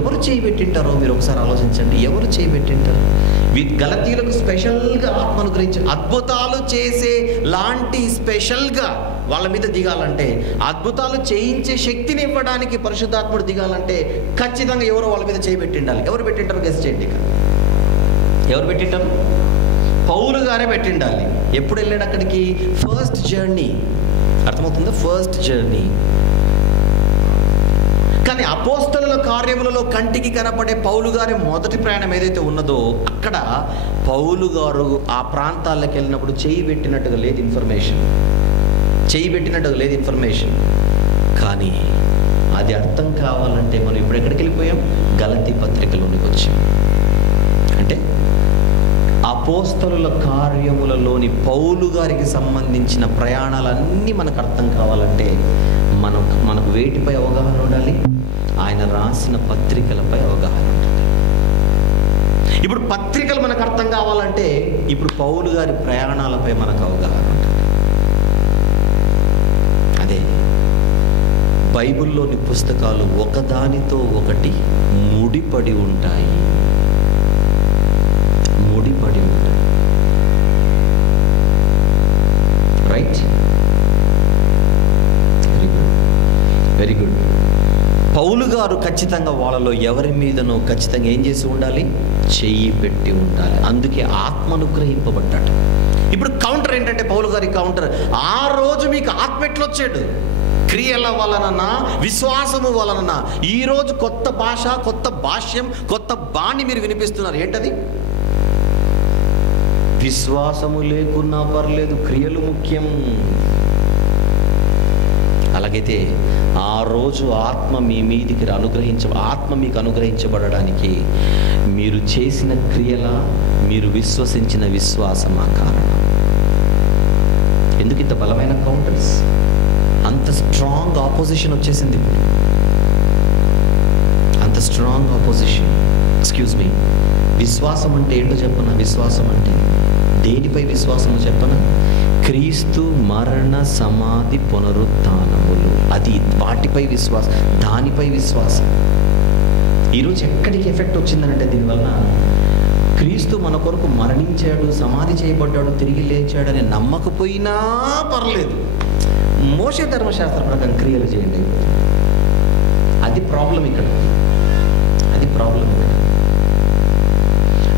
ఎవరు చేయబెట్టింటారో మీరు ఒకసారి ఆలోచించండి. ఎవరు చేయబెట్టింటారు? గలతీయులకు స్పెషల్గా ఆత్మ అనుగ్రహించి అద్భుతాలు చేసే లాంటి స్పెషల్గా వాళ్ళ మీద దిగాలంటే, అద్భుతాలు చేయించే శక్తిని ఇవ్వడానికి పరిశుద్ధాత్ముడు దిగాలంటే ఖచ్చితంగా ఎవరో వాళ్ళ మీద చేయబెట్టిండాలి. ఎవరు పెట్టింటారు? గెస్ చేయండి. ఎవరు పెట్టింటారు? పౌలు గారే పెట్టిండాలి. ఎప్పుడు వెళ్ళాడు అక్కడికి? First journey. అర్థమవుతుందా? First journey. కానీ అపోస్తలుల కార్యములలో కంటికి కనపడే పౌలు గారి మొదటి ప్రయాణం ఏదైతే ఉన్నదో, అక్కడ పౌలు గారు ఆ ప్రాంతాలకు వెళ్ళినప్పుడు చేయి పెట్టినట్టుగా లేదు ఇన్ఫర్మేషన్. కానీ అది అర్థం కావాలంటే మనం ఇప్పుడు ఎక్కడికి వెళ్ళిపోయాం? గలతీ పత్రికలోనికి వచ్చాం. అంటే అపోస్తలుల కార్యములలోని పౌలు గారికి సంబంధించిన ప్రయాణాలన్నీ మనకు అర్థం కావాలంటే మనకు వేటిపై అవగాహన ఉండాలి? ఆయన రాసిన పత్రికలపై అవగాహన ఉండాలి. ఇప్పుడు పత్రికలు మనకు అర్థం కావాలంటే ఇప్పుడు పౌలు గారి ప్రయాణాలపై మనకు అవగాహన ఉండాలి. అదే బైబిల్లోని పుస్తకాలు ఒకదానితో ఒకటి ముడిపడి ఉంటాయి. రైట్? Very good. పౌలు గారు ఖచ్చితంగా వాళ్ళలో ఎవరి మీదనో ఖచ్చితంగా ఏం చేసి ఉండాలి? చెయ్యి పెట్టి ఉండాలి. అందుకే ఆత్మ అనుగ్రహింపబడ్డాడు. ఇప్పుడు కౌంటర్ ఏంటంటే పౌలు గారి కౌంటర్, ఆ రోజు మీకు ఆత్మ ఎట్లొచ్చాడు? క్రియల వలన, విశ్వాసము వలన. ఈరోజు కొత్త భాష, కొత్త భాష్యం, కొత్త బాణి మీరు వినిపిస్తున్నారు. ఏంటది? విశ్వాసము లేకున్నా పర్లేదు, క్రియలు ముఖ్యం. అలాగైతే ఆ రోజు ఆత్మ మీ మీదికి ఆత్మ మీకు అనుగ్రహించబడడానికి మీరు చేసిన క్రియల, మీరు విశ్వసించిన విశ్వాసమా కారణం? ఎందుకు ఇంత బలమైన కౌంటర్స్? అంత స్ట్రాంగ్ ఆపోజిషన్ వచ్చేసింది ఇప్పుడు. అంత స్ట్రాంగ్ ఆపోజిషన్. ఎక్స్క్యూజ్ మీ, విశ్వాసం అంటే ఏంటో చెప్పనా? విశ్వాసం అంటే దేనిపై విశ్వాసము చెప్పనా? క్రీస్తు మరణ, సమాధి, పునరుత్థానములు. అది వాటిపై విశ్వాసం, దానిపై విశ్వాసం. ఈరోజు ఎక్కడికి ఎఫెక్ట్ వచ్చిందనంటే దీనివలన క్రీస్తు మన కొరకు మరణించాడు, సమాధి చేయబడ్డాడు, తిరిగి లేచాడని నమ్మకపోయినా పర్లేదు, మోషే ధర్మశాస్త్ర ప్రకారం క్రియలు చేయండి. అది ప్రాబ్లం ఇక్కడ.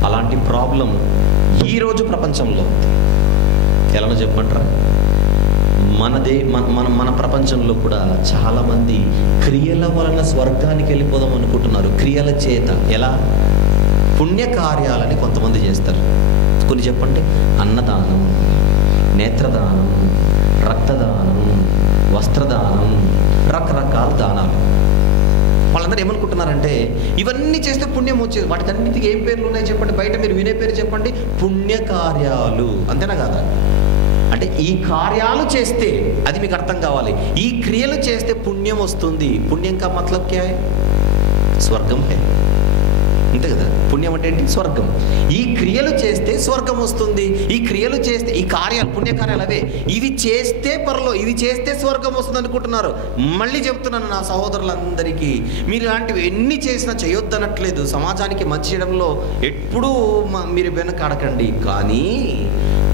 అలాంటి ప్రాబ్లం ఈరోజు ప్రపంచంలో ఉంది. ఎలానో చెప్పమంటారా? మన ప్రపంచంలో కూడా చాలామంది క్రియల వలన స్వర్గానికి వెళ్ళిపోదాం అనుకుంటున్నారు. క్రియల చేత ఎలా? పుణ్యకార్యాలని కొంతమంది చేస్తారు. కొన్ని చెప్పండి. అన్నదానం, నేత్రదానం, రక్తదానం, వస్త్రదానం, రకరకాల దానాలు. వాళ్ళందరూ ఏమనుకుంటున్నారంటే ఇవన్నీ చేస్తే పుణ్యం వచ్చేది. వాటికన్నిటికీ ఏం పేర్లు ఉన్నాయి చెప్పండి? బయట మీరు వినే పేరు చెప్పండి. పుణ్యకార్యాలు. అంతేనా కాదా? అంటే ఈ కార్యాలు చేస్తే, అది మీకు అర్థం కావాలి, ఈ క్రియలు చేస్తే పుణ్యం వస్తుంది. పుణ్యం కా మతలబ్ క్యా హై? స్వర్గం హై. అంతే కదా? పుణ్యం అంటే ఏంటి? స్వర్గం. ఈ క్రియలు చేస్తే స్వర్గం వస్తుంది. ఈ క్రియలు చేస్తే, ఈ కార్యాలు, పుణ్యకార్యాలు అవే, ఇవి చేస్తే ఇవి చేస్తే స్వర్గం వస్తుంది అనుకుంటున్నారు. మళ్ళీ చెప్తున్నాను నా సహోదరులందరికీ, మీరు ఇలాంటివి ఎన్ని చేసినా చేయొద్దనట్లేదు. సమాజానికి మంచి చేయడంలో ఎప్పుడూ మీరు వెనకాడకండి. కానీ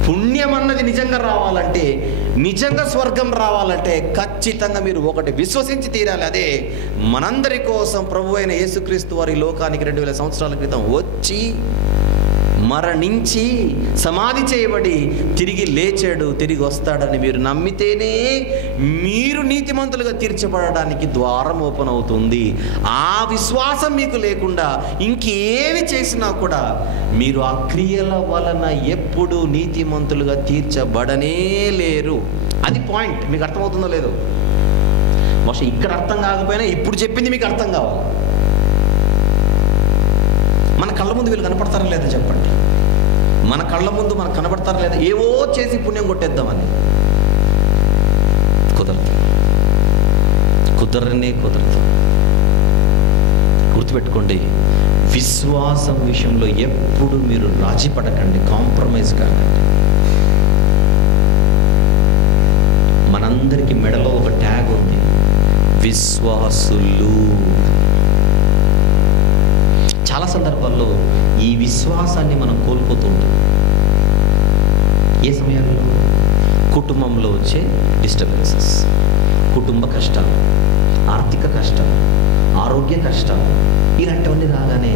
పుణ్యం అన్నది నిజంగా రావాలంటే, నిజంగా స్వర్గం రావాలంటే ఖచ్చితంగా మీరు ఒకటి విశ్వసించి తీరాలి. అదే మనందరి కోసం ప్రభు అయిన యేసుక్రీస్తు వారి లోకానికి 2000 సంవత్సరాల క్రితం వచ్చి మరణించి సమాధి చేయబడి తిరిగి లేచాడు, తిరిగి వస్తాడని మీరు నమ్మితేనే మీరు నీతిమంతులుగా తీర్చబడడానికి ద్వారం ఓపెన్ అవుతుంది. ఆ విశ్వాసం మీకు లేకుండా ఇంకేమి చేసినా కూడా మీరు ఆ క్రియల వలన ఎప్పుడు నీతిమంతులుగా తీర్చబడనే లేరు. అది పాయింట్. మీకు అర్థమవుతుందో లేదో? బహుశా ఇక్కడ అర్థం కాకపోయినా ఇప్పుడు చెప్పింది మీకు అర్థం కావాలి. మన కళ్ళ ముందు వీళ్ళు కనపడతారా లేదా చెప్పండి? మన కళ్ళ ముందు మనకు కనపడతారా లేదా? ఏవో చేసి పుణ్యం కొట్టేద్దామని కుదరదు. గుర్తుపెట్టుకోండి, విశ్వాసం విషయంలో ఎప్పుడు మీరు రాజీ పడకండి, కాంప్రమైజ్ కాకండి. మనందరికీ మెడలో ఒక ట్యాగ్ ఉంది, విశ్వాసులు. చాలా సందర్భాల్లో ఈ విశ్వాసాన్ని మనం కోల్పోతూ ఉంటాం. ఏ సమయాల్లో? కుటుంబంలో వచ్చే డిస్టర్బెన్సెస్, కుటుంబ కష్టాలు, ఆర్థిక కష్టాలు, ఆరోగ్య కష్టాలు, ఇలాంటివన్నీ రాగానే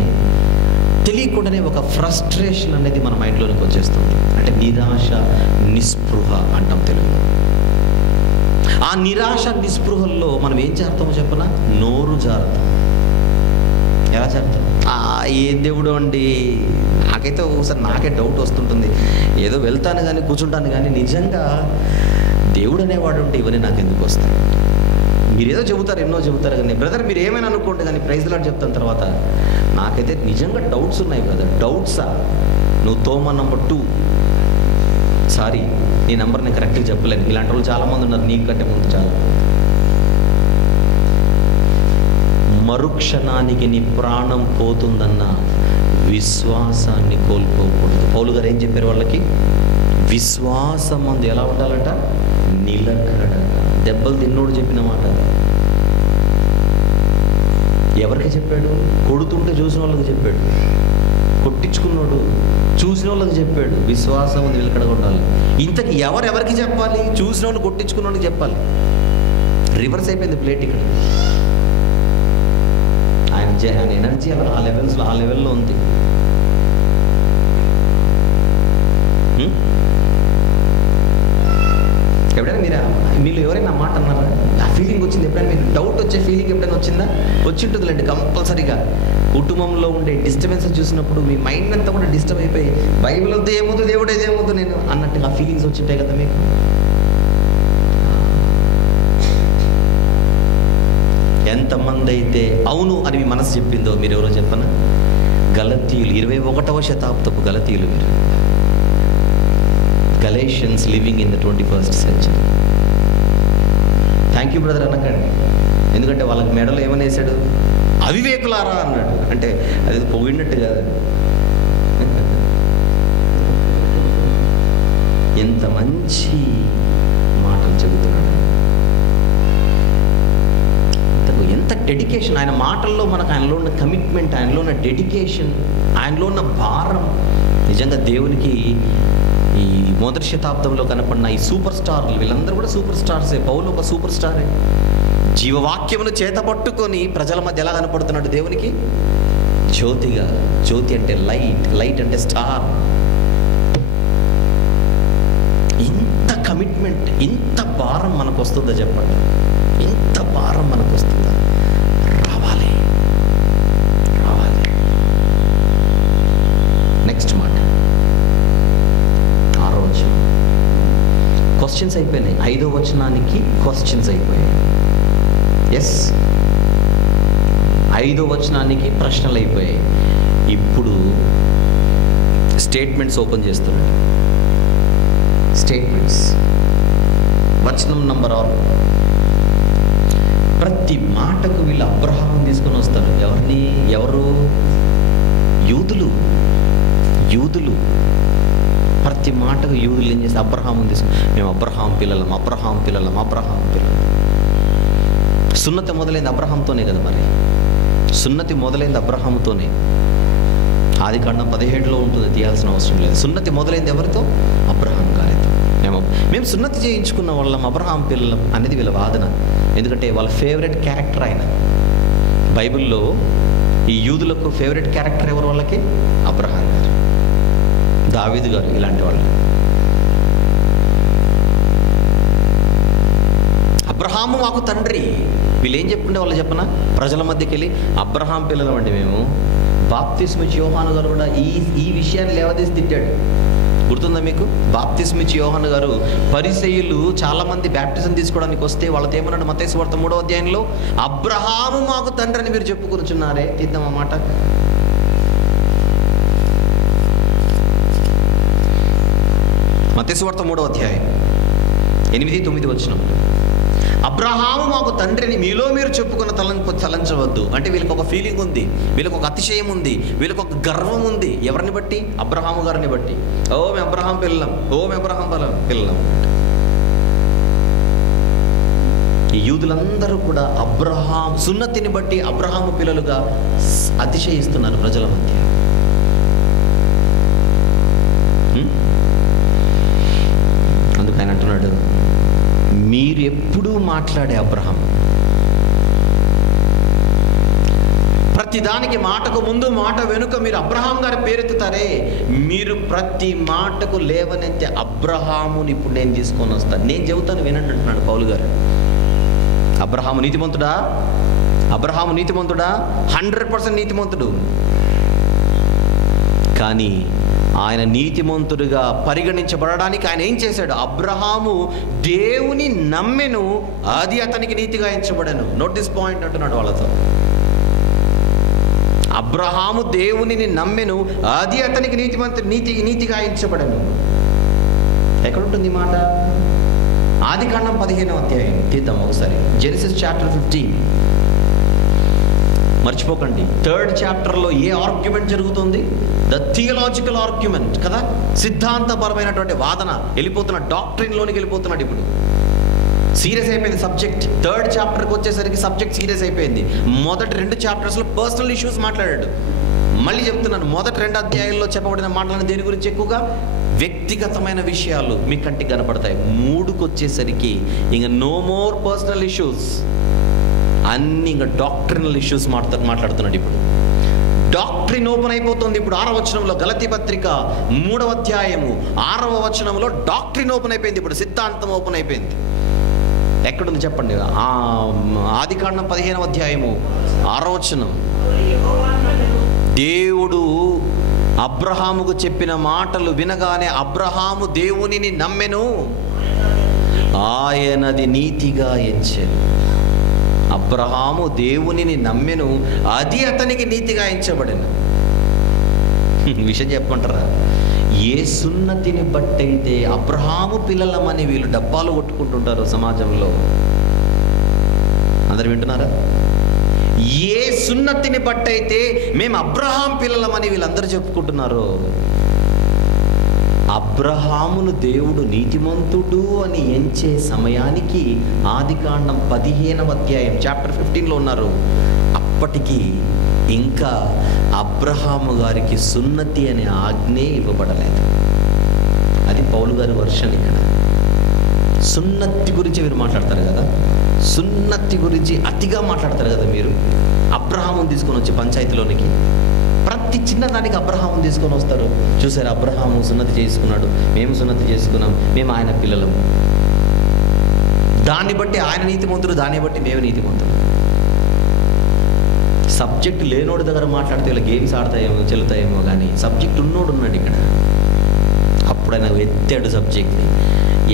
తెలియకుండానే ఒక ఫ్రస్ట్రేషన్ అనేది మన మైండ్లోనికి వచ్చేస్తుంది. అంటే నిరాశ, నిస్పృహ అంటాం తెలుగులో. ఆ నిరాశ నిస్పృహల్లో మనం ఏం చేస్తామో చెప్పనా? నోరు జారుతాం. ఎలా చేస్తాం? ఏ దేవుడు అండి, నాకైతే ఒకసారి నాకే డౌట్ వస్తుంటుంది. ఏదో వెళ్తాను కానీ కూర్చుంటాను కానీ నిజంగా దేవుడు అనేవాడు ఉంటే ఇవన్నీ నాకు ఎందుకు వస్తాయి? మీరేదో చెబుతారు, ఎన్నో చెబుతారు కానీ బ్రదర్ మీరు ఏమైనా అనుకోండి కానీ ప్రైజ్ లాట్ చెప్తాను తర్వాత నాకైతే నిజంగా డౌట్స్ ఉన్నాయి బ్రదర్. డౌట్సా? నువ్వు తోమ నంబర్ 2. సారీ, నీ నెంబర్ నేను కరెక్ట్గా చెప్పలేను. ఇలాంటి వాళ్ళు చాలామంది ఉన్నారు నీకంటే ముందు. చాలా మరుక్షణానికి నీ ప్రాణం పోతుందన్న విశ్వాసాన్ని కోల్పోకూడదు. పౌలు గారు ఏం చెప్పారు వాళ్ళకి? విశ్వాసం అందు ఎలా ఉండాలంట? నిలకడగా. దెబ్బలు తిన్నోడు చెప్పిన మాట. ఎవరికి చెప్పాడు? కొడుతుంటే చూసిన వాళ్ళకి చెప్పాడు. కొట్టించుకున్నాడు చూసిన వాళ్ళకి చెప్పాడు. విశ్వాసం నిలకడగా ఉండాలి. ఇంతకి ఎవరెవరికి చెప్పాలి? చూసిన వాళ్ళు కొట్టించుకున్న వాళ్ళకి చెప్పాలి. రివర్స్ అయిపోయింది ప్లేట్ ఇక్కడ. ఆయన ఎనర్జీ ఆ లెవెల్లో ఉంది. ఎప్పుడైనా మీరు ఎవరైనా మాట అన్నారా? ఆ ఫీలింగ్ వచ్చింది ఎప్పుడైనా? మీకు డౌట్ వచ్చే ఫీలింగ్ ఎప్పుడైనా వచ్చిందా? వచ్చి ఉంటుందిలేండి కంపల్సరీగా. కుటుంబంలో ఉండే డిస్టర్బెన్స్ చూసినప్పుడు మీ మైండ్ అంతా కూడా డిస్టర్బ్ అయిపోయి బైబిల్ వద్దు, ఏమొద్దు, దేవుడు ఏమొద్దు నేను అన్నట్టుగా ఫీలింగ్స్ వచ్చింటాయి కదా మీకు. ఎంతమంది అయితే అవును అని మీ మనసు చెప్పిందో మీరు ఎవరో చెప్పనా? గలతీయులు, 21వ శతాబ్దపు గలతీయులు మీరు. Galatians living in the 21st century. Thank you brother అనకండి. ఎందుకంటే వాళ్ళకి మెడలో ఏమని వేసాడు? అవివేకులారా అన్నాడు. అంటే అది పొగిడినట్టు కాదు. ఎంత మంచి మాటలు చెబుతున్నాడు. ఎంత డెడికేషన్ ఆయన మాటల్లో మనకు. ఆయనలో ఉన్న కమిట్మెంట్, ఆయనలో ఉన్న డెడికేషన్, ఆయనలో ఉన్న భారం. నిజంగా దేవునికి ఈ మొదటి శతాబ్దంలో కనపడిన ఈ సూపర్ స్టార్లు వీళ్ళందరూ కూడా సూపర్ స్టార్సే. పౌలు ఒక సూపర్ స్టారే. జీవవాక్యమును చేత పట్టుకొని ప్రజల మధ్య ఎలా కనపడుతున్నాడు దేవునికి? జ్యోతిగా. జ్యోతి అంటే లైట్, లైట్ అంటే స్టార్. ఇంత కమిట్మెంట్, ఇంత భారం మనకు వస్తుందా చెప్పండి? ఇంత భారం మనకు వస్తుందా? రావాలి, రావాలి. నెక్స్ట్ మాట, 6వ వచనం. క్వశ్చన్స్ అయిపోయినాయి. 5వ వచనానికి క్వశ్చన్స్ అయిపోయాయి. ఎస్, 5వ వచనానికి ప్రశ్నలు అయిపోయాయి. ఇప్పుడు స్టేట్మెంట్స్ ఓపెన్ చేస్తున్నాడు. స్టేట్మెంట్స్. వచనం నంబర్ 6. ప్రతి మాటకు వీళ్ళు అబ్రహాముని తీసుకొని వస్తారు. ఎవరిని? ఎవరు? యూదులు. యూదులు ప్రతి మాటకు యూదులు ఏం చేస్తే అబ్రహాముని తీసుకుని, మేము అబ్రహాం పిల్లలం, అబ్రహాం పిల్లలం, అబ్రహాం పిల్లలం. సున్నతి మొదలైంది అబ్రహాంతోనే కదా. మరి సున్నతి మొదలైంది అబ్రహాముతోనే. ఆదికాండం 17లో ఉంటుంది, తీయాల్సిన అవసరం లేదు. సున్నతి మొదలైంది ఎవరితో? అబ్రహాం గారితో. మేము సున్నతి చేయించుకున్న వాళ్ళం, అబ్రహాం పిల్లలం అనేది వీళ్ళ వాదన. ఎందుకంటే వాళ్ళ ఫేవరెట్ క్యారెక్టర్ ఆయన. బైబిల్లో ఈ యూదులకు ఫేవరెట్ క్యారెక్టర్ ఎవరు? వాళ్ళకి అబ్రహాం గారు, దావీదు గారు, ఇలాంటి వాళ్ళు. అబ్రహాము మాకు తండ్రి. వీళ్ళు ఏం చెప్పుకుంటే వాళ్ళు చెప్పనా? ప్రజల మధ్యకి వెళ్ళి అబ్రహాం పిల్లలం అండి మేము. బాప్తిస్మిచ్చి యోహాను గారు కూడా ఈ విషయాన్ని లేవదీసి తిట్టాడు. గుర్తుందా మీకు? బాప్తిస్మిచ్చి యోహాను గారు, పరిసయ్యులు చాలా మంది బ్యాప్టిజం తీసుకోవడానికి వస్తే వాళ్ళతో ఏమన్నాడు? మత్తయి సువార్త 3వ అధ్యాయంలో, అబ్రహాము మాకు తండ్రి అని మీరు చెప్పుకొనిచున్నారే. తీద్దాం ఆ మాట. మత్తయి సువార్త 3వ అధ్యాయం 8-9 వచనం. అబ్రహాము మాకు తండ్రిని మీలో మీరు చెప్పుకున్న తలంచవద్దు. అంటే వీళ్ళకి ఒక ఫీలింగ్ ఉంది, వీళ్ళకి ఒక అతిశయం ఉంది, వీళ్ళకి ఒక గర్వం ఉంది. ఎవరిని బట్టి? అబ్రహాము గారిని బట్టి. ఓ మేము అబ్రహాం పిల్లం, ఓ మేము అబ్రహాం పిల్లం. ఈ యూదులందరూ కూడా అబ్రహాం సున్నతిని బట్టి అబ్రహాము పిల్లలుగా అతిశయిస్తున్నారు ప్రజల మధ్య. అందుకు ఆయన అంటున్నాడు, మీరు ఎప్పుడూ మాట్లాడే అబ్రహాం, ప్రతిదానికి మాటకు ముందు మాట వెనుక మీరు అబ్రహాం గారి పేరెత్తుతారే, మీరు ప్రతి మాటకు లేవనెత్తే అబ్రహాముని ఇప్పుడు నేను తీసుకొని వస్తాను, నేను చెబుతాను వినండి అంటున్నాడు పౌలు గారు. అబ్రహాము నీతిమంతుడా? అబ్రహాము నీతిమంతుడా? 100% నీతిమంతుడు. కానీ ఆయన నీతిమంతుడిగా పరిగణించబడడానికి ఆయన ఏం చేశాడు? అబ్రహాము దేవుని నమ్మెను, అది అతనికి నీతిగా ఎంచబడను. నోట్ దిస్ పాయింట్ అంటున్నాడు వాళ్ళతో. అబ్రహాము దేవునిని నమ్మెను, అది అతనికి నీతిగా ఎంచబడను. ఎక్కడుంటుంది మాట? ఆదికాండం 15వ అధ్యాయం తీద్దాం ఒకసారి. Genesis chapter 15. మర్చిపోకండి, 3rd చాప్టర్లో ఏ ఆర్గ్యుమెంట్ జరుగుతుంది? ద థియలాజికల్ ఆర్గ్యుమెంట్ కదా, సిద్ధాంతపరమైనటువంటి వాదన. వెళ్ళిపోతున్న డాక్ట్రిన్లోనికి వెళ్ళిపోతున్నాడు. ఇప్పుడు సీరియస్ అయిపోయింది సబ్జెక్ట్. 3rd చాప్టర్కి వచ్చేసరికి సబ్జెక్ట్ సీరియస్ అయిపోయింది. మొదటి 2 చాప్టర్స్లో పర్సనల్ ఇష్యూస్ మాట్లాడాడు. మళ్ళీ చెప్తున్నాను, మొదటి 2 అధ్యాయాల్లో చెప్పబడిన మాటలను దేని గురించి? ఎక్కువగా వ్యక్తిగతమైన విషయాలు మీ కంటికి కనపడతాయి. 3కి వచ్చేసరికి ఇంకా నో మోర్ పర్సనల్ ఇష్యూస్, అన్ని ఇంకా డాక్ట్రినల్ ఇష్యూస్ మాట్లాడుతున్నాడు. ఇప్పుడు డాక్ట్రిన్ ఓపెన్ అయిపోతుంది. ఇప్పుడు 6వ వచనంలో, గలతీ పత్రిక 3వ అధ్యాయము 6వ వచనంలో డాక్ట్రిన్ ఓపెన్ అయిపోయింది. ఇప్పుడు సిద్ధాంతం ఓపెన్ అయిపోయింది. ఎక్కడుంది చెప్పండి? ఆదికాండం 15వ అధ్యాయము 6వ వచనం. దేవుడు అబ్రహాముకు చెప్పిన మాటలు వినగానే అబ్రహాము దేవునిని నమ్మెను, ఆయనది నీతిగా ఎంచెను. అబ్రహాము దేవునిని నమ్మెను, అది అతనికి నీతిగా ఎంచబడెను. విషయం చెప్పమంటారా? ఏ సున్నతిని బట్టయితే అబ్రహాము పిల్లలమని వీళ్ళు డబ్బాలు కొట్టుకుంటుంటారు సమాజంలో. అందరు వింటున్నారా? ఏ సున్నతిని బట్టయితే మేము అబ్రహాం పిల్లలమని వీళ్ళందరూ చెప్పుకుంటున్నారు, అబ్రహామును దేవుడు నీతిమంతుడు అని ఎంచే సమయానికి ఆదికాండం 15వ అధ్యాయం చాప్టర్ 15లో ఉన్నారు. అప్పటికి ఇంకా అబ్రహాము గారికి సున్నతి అనే ఆజ్ఞే ఇవ్వబడలేదు. అది పౌలు గారి వర్షన్. ఇక్కడ సున్నతి గురించి మీరు మాట్లాడతారు కదా, సున్నతి గురించి అతిగా మాట్లాడతారు కదా మీరు. అబ్రహాముని తీసుకొని వచ్చి పంచాయతీలోనికి ప్రతి చిన్నదానికి అబ్రహాముని తీసుకొని వస్తారు. చూసారు, అబ్రహాము సున్నతి చేసుకున్నాడు, మేము సున్నతి చేసుకున్నాం, మేము ఆయన పిల్లలం. దాన్ని బట్టి ఆయన నీతిమంతుడు, దాన్ని బట్టి మేము నీతిమంతుడు. సబ్జెక్ట్ లేనోడి దగ్గర మాట్లాడితే ఇలా గేమ్స్ ఆడతాయేమో చెల్లుతాయేమో, కానీ సబ్జెక్ట్ ఉన్నోడు ఉన్నాడు ఇక్కడ. అప్పుడు ఆయన ఎత్తాడు సబ్జెక్ట్ని.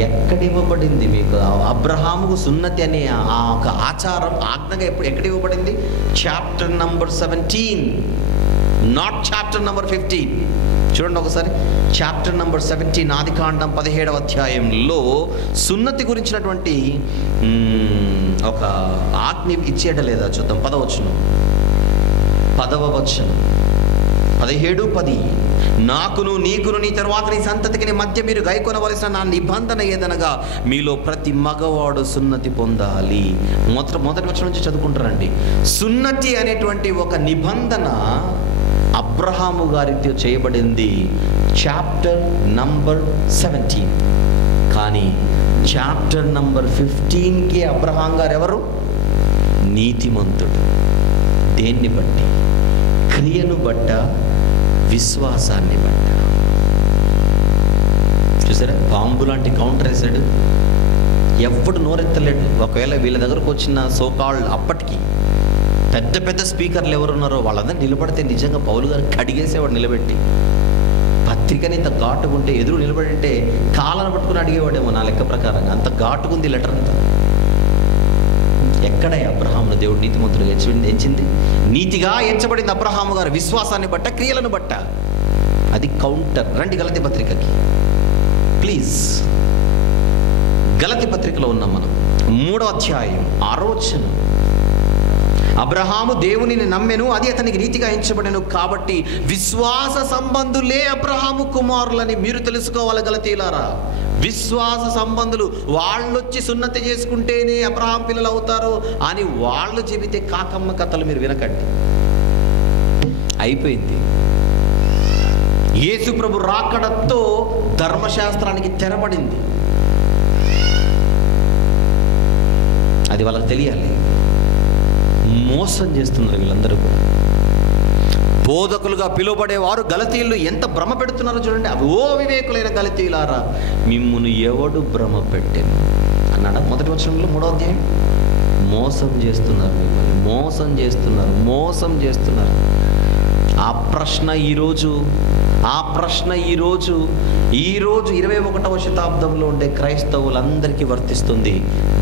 ఎక్కడ ఇవ్వబడింది మీకు అబ్రహాముకు సున్నతి అనే ఆ ఒక ఆచారం, ఆజ్ఞగా ఎక్కడ ఇవ్వబడింది? Chapter number 17, not chapter number 15. చూడండి ఒకసారి, చాప్టర్ నంబర్ 17 ఆదికాండం 17వ అధ్యాయంలో సున్నతి గురించినటువంటి ఒక ఆజ్ఞ ఇచ్చేయడం లేదా చూద్దాం. 10వ వచనం 17:10 నాకును నీకును నీ తర్వాత నీ సంతతికి నీ మధ్య మీరు గైకొనవలసిన నా నిబంధన ఏదనగా మీలో ప్రతి మగవాడు సున్నతి పొందాలి. మొదటి వచనం నుంచి చదువుకుంటారండి. సున్నతి అనేటువంటి ఒక నిబంధన అబ్రహాము గారితో చేయబడింది చాప్టర్ నంబర్ 17. కానీ చాప్టర్ నంబర్ 15కి అబ్రహాం గారు ఎవరు? నీతిమంతుడు. దేన్ని బట్టి? క్రియను బట్ట, విశ్వాసాన్ని బట్ట. చూసారా, బాంబు లాంటి కౌంటర్ వేసాడు, ఎవ్వడు నోరెత్తలేడు. ఒకవేళ వీళ్ళ దగ్గరకు వచ్చిన సోకాల్డ్ అప్పటికి పెద్ద పెద్ద స్పీకర్లు ఎవరున్నారో వాళ్ళందరూ నిలబడితే నిజంగా పౌలు గారు కడిగేసేవాడు నిలబెట్టి. పత్రికని ఇంత ఘాటుకుంటే ఎదురు నిలబడింటే కాళ్ళను పట్టుకుని అడిగేవాడేమో నా లెక్క ప్రకారంగా. అంత ఘాటుకుంది లెటర్ అంతా. ఎక్కడ అబ్రహామును దేవుడు నీతిమంతుడుగా ఎంచింది? నీతిగా ఎంచబడింది అబ్రహాము గారు విశ్వాసాన్ని బట్ట, క్రియలను బట్ట. అది కౌంటర్. రండి గలతీ పత్రికకి ప్లీజ్. గలతీ పత్రికలో ఉన్నాం మనం. 3వ అధ్యాయం 6వ వచనం. అబ్రహాము దేవునిని నమ్మెను, అది అతనికి నీతిగా ఎంచబడెను. కాబట్టి విశ్వాస సంబంధులే అబ్రహాము కుమారులని మీరు తెలుసుకోవాలి గలతీయులారా. విశ్వాస సంబంధులు వాళ్ళొచ్చి సున్నతి చేసుకుంటేనే అబ్రహాం పిల్లలు అవుతారు అని వాళ్ళు చెబితే కాకమ్మ కథలు మీరు వినకండి. అయిపోయింది. యేసు ప్రభు రాకడతో ధర్మశాస్త్రానికి తెరబడింది. అది వాళ్ళకి తెలియాలి. మోసం చేస్తున్నారు వీళ్ళందరూ కూడా. బోధకులుగా పిలువబడేవారు గలతీయులు ఎంత భ్రమ పెడుతున్నారో చూడండి. ఓ వివేకులైన గలతీయులారా, మిమ్మును ఎవడు భ్రమ పెట్టాను అన్నాడా? మొదటి వచనంలో 3వ అధ్యాయం. మోసం చేస్తున్నారు మిమ్మల్ని, మోసం చేస్తున్నారు, మోసం చేస్తున్నారు. ఆ ప్రశ్న ఈరోజు 21వ శతాబ్దంలో ఉండే క్రైస్తవులందరికీ వర్తిస్తుంది.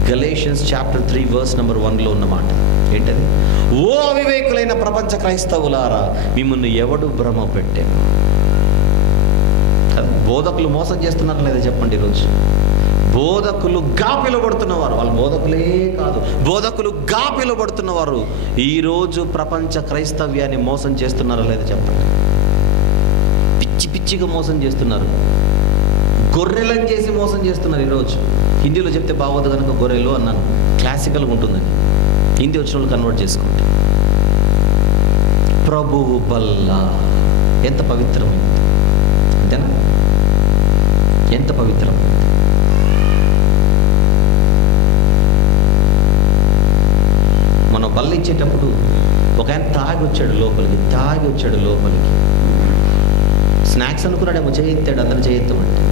గలేషియన్స్ చాప్టర్ 3 వర్స్ నెంబర్ 1లో ఉన్న మాట ఏంటది? ఓ అవివేకులైన ప్రపంచ క్రైస్తవులారా, మిమ్మల్ని ఎవడు భ్రమ పెట్టాను. బోధకులు మోసం చేస్తున్నారు లేదా చెప్పండి. ఈరోజు బోధకులుగా పిలువబడుతున్నవారు, వాళ్ళు బోధకులే కాదు, బోధకులుగా పిలువబడుతున్నవారు ఈరోజు ప్రపంచ క్రైస్తవ్యాన్ని మోసం చేస్తున్నారా లేదా చెప్పండి. పిచ్చి పిచ్చిగా మోసం చేస్తున్నారు. గొర్రెలను చేసి మోసం చేస్తున్నారు. ఈరోజు హిందీలో చెప్తే బాగోదు కనుక గొర్రెలు అన్నాను, క్లాసికల్గా ఉంటుందని హిందీ వచ్చిన వాళ్ళు కన్వర్ట్ చేసుకుంటారు. ప్రభువు బల్ల ఎంత పవిత్రమైంది, అంతేనా? ఎంత పవిత్రమైంది. మనం బల్ల ఇచ్చేటప్పుడు ఒక ఆయన తాగి వచ్చాడు లోపలికి. స్నాక్స్ అనుకున్నాడేమో, చేయెత్తాడు. అందరూ చేయెత్తమంటే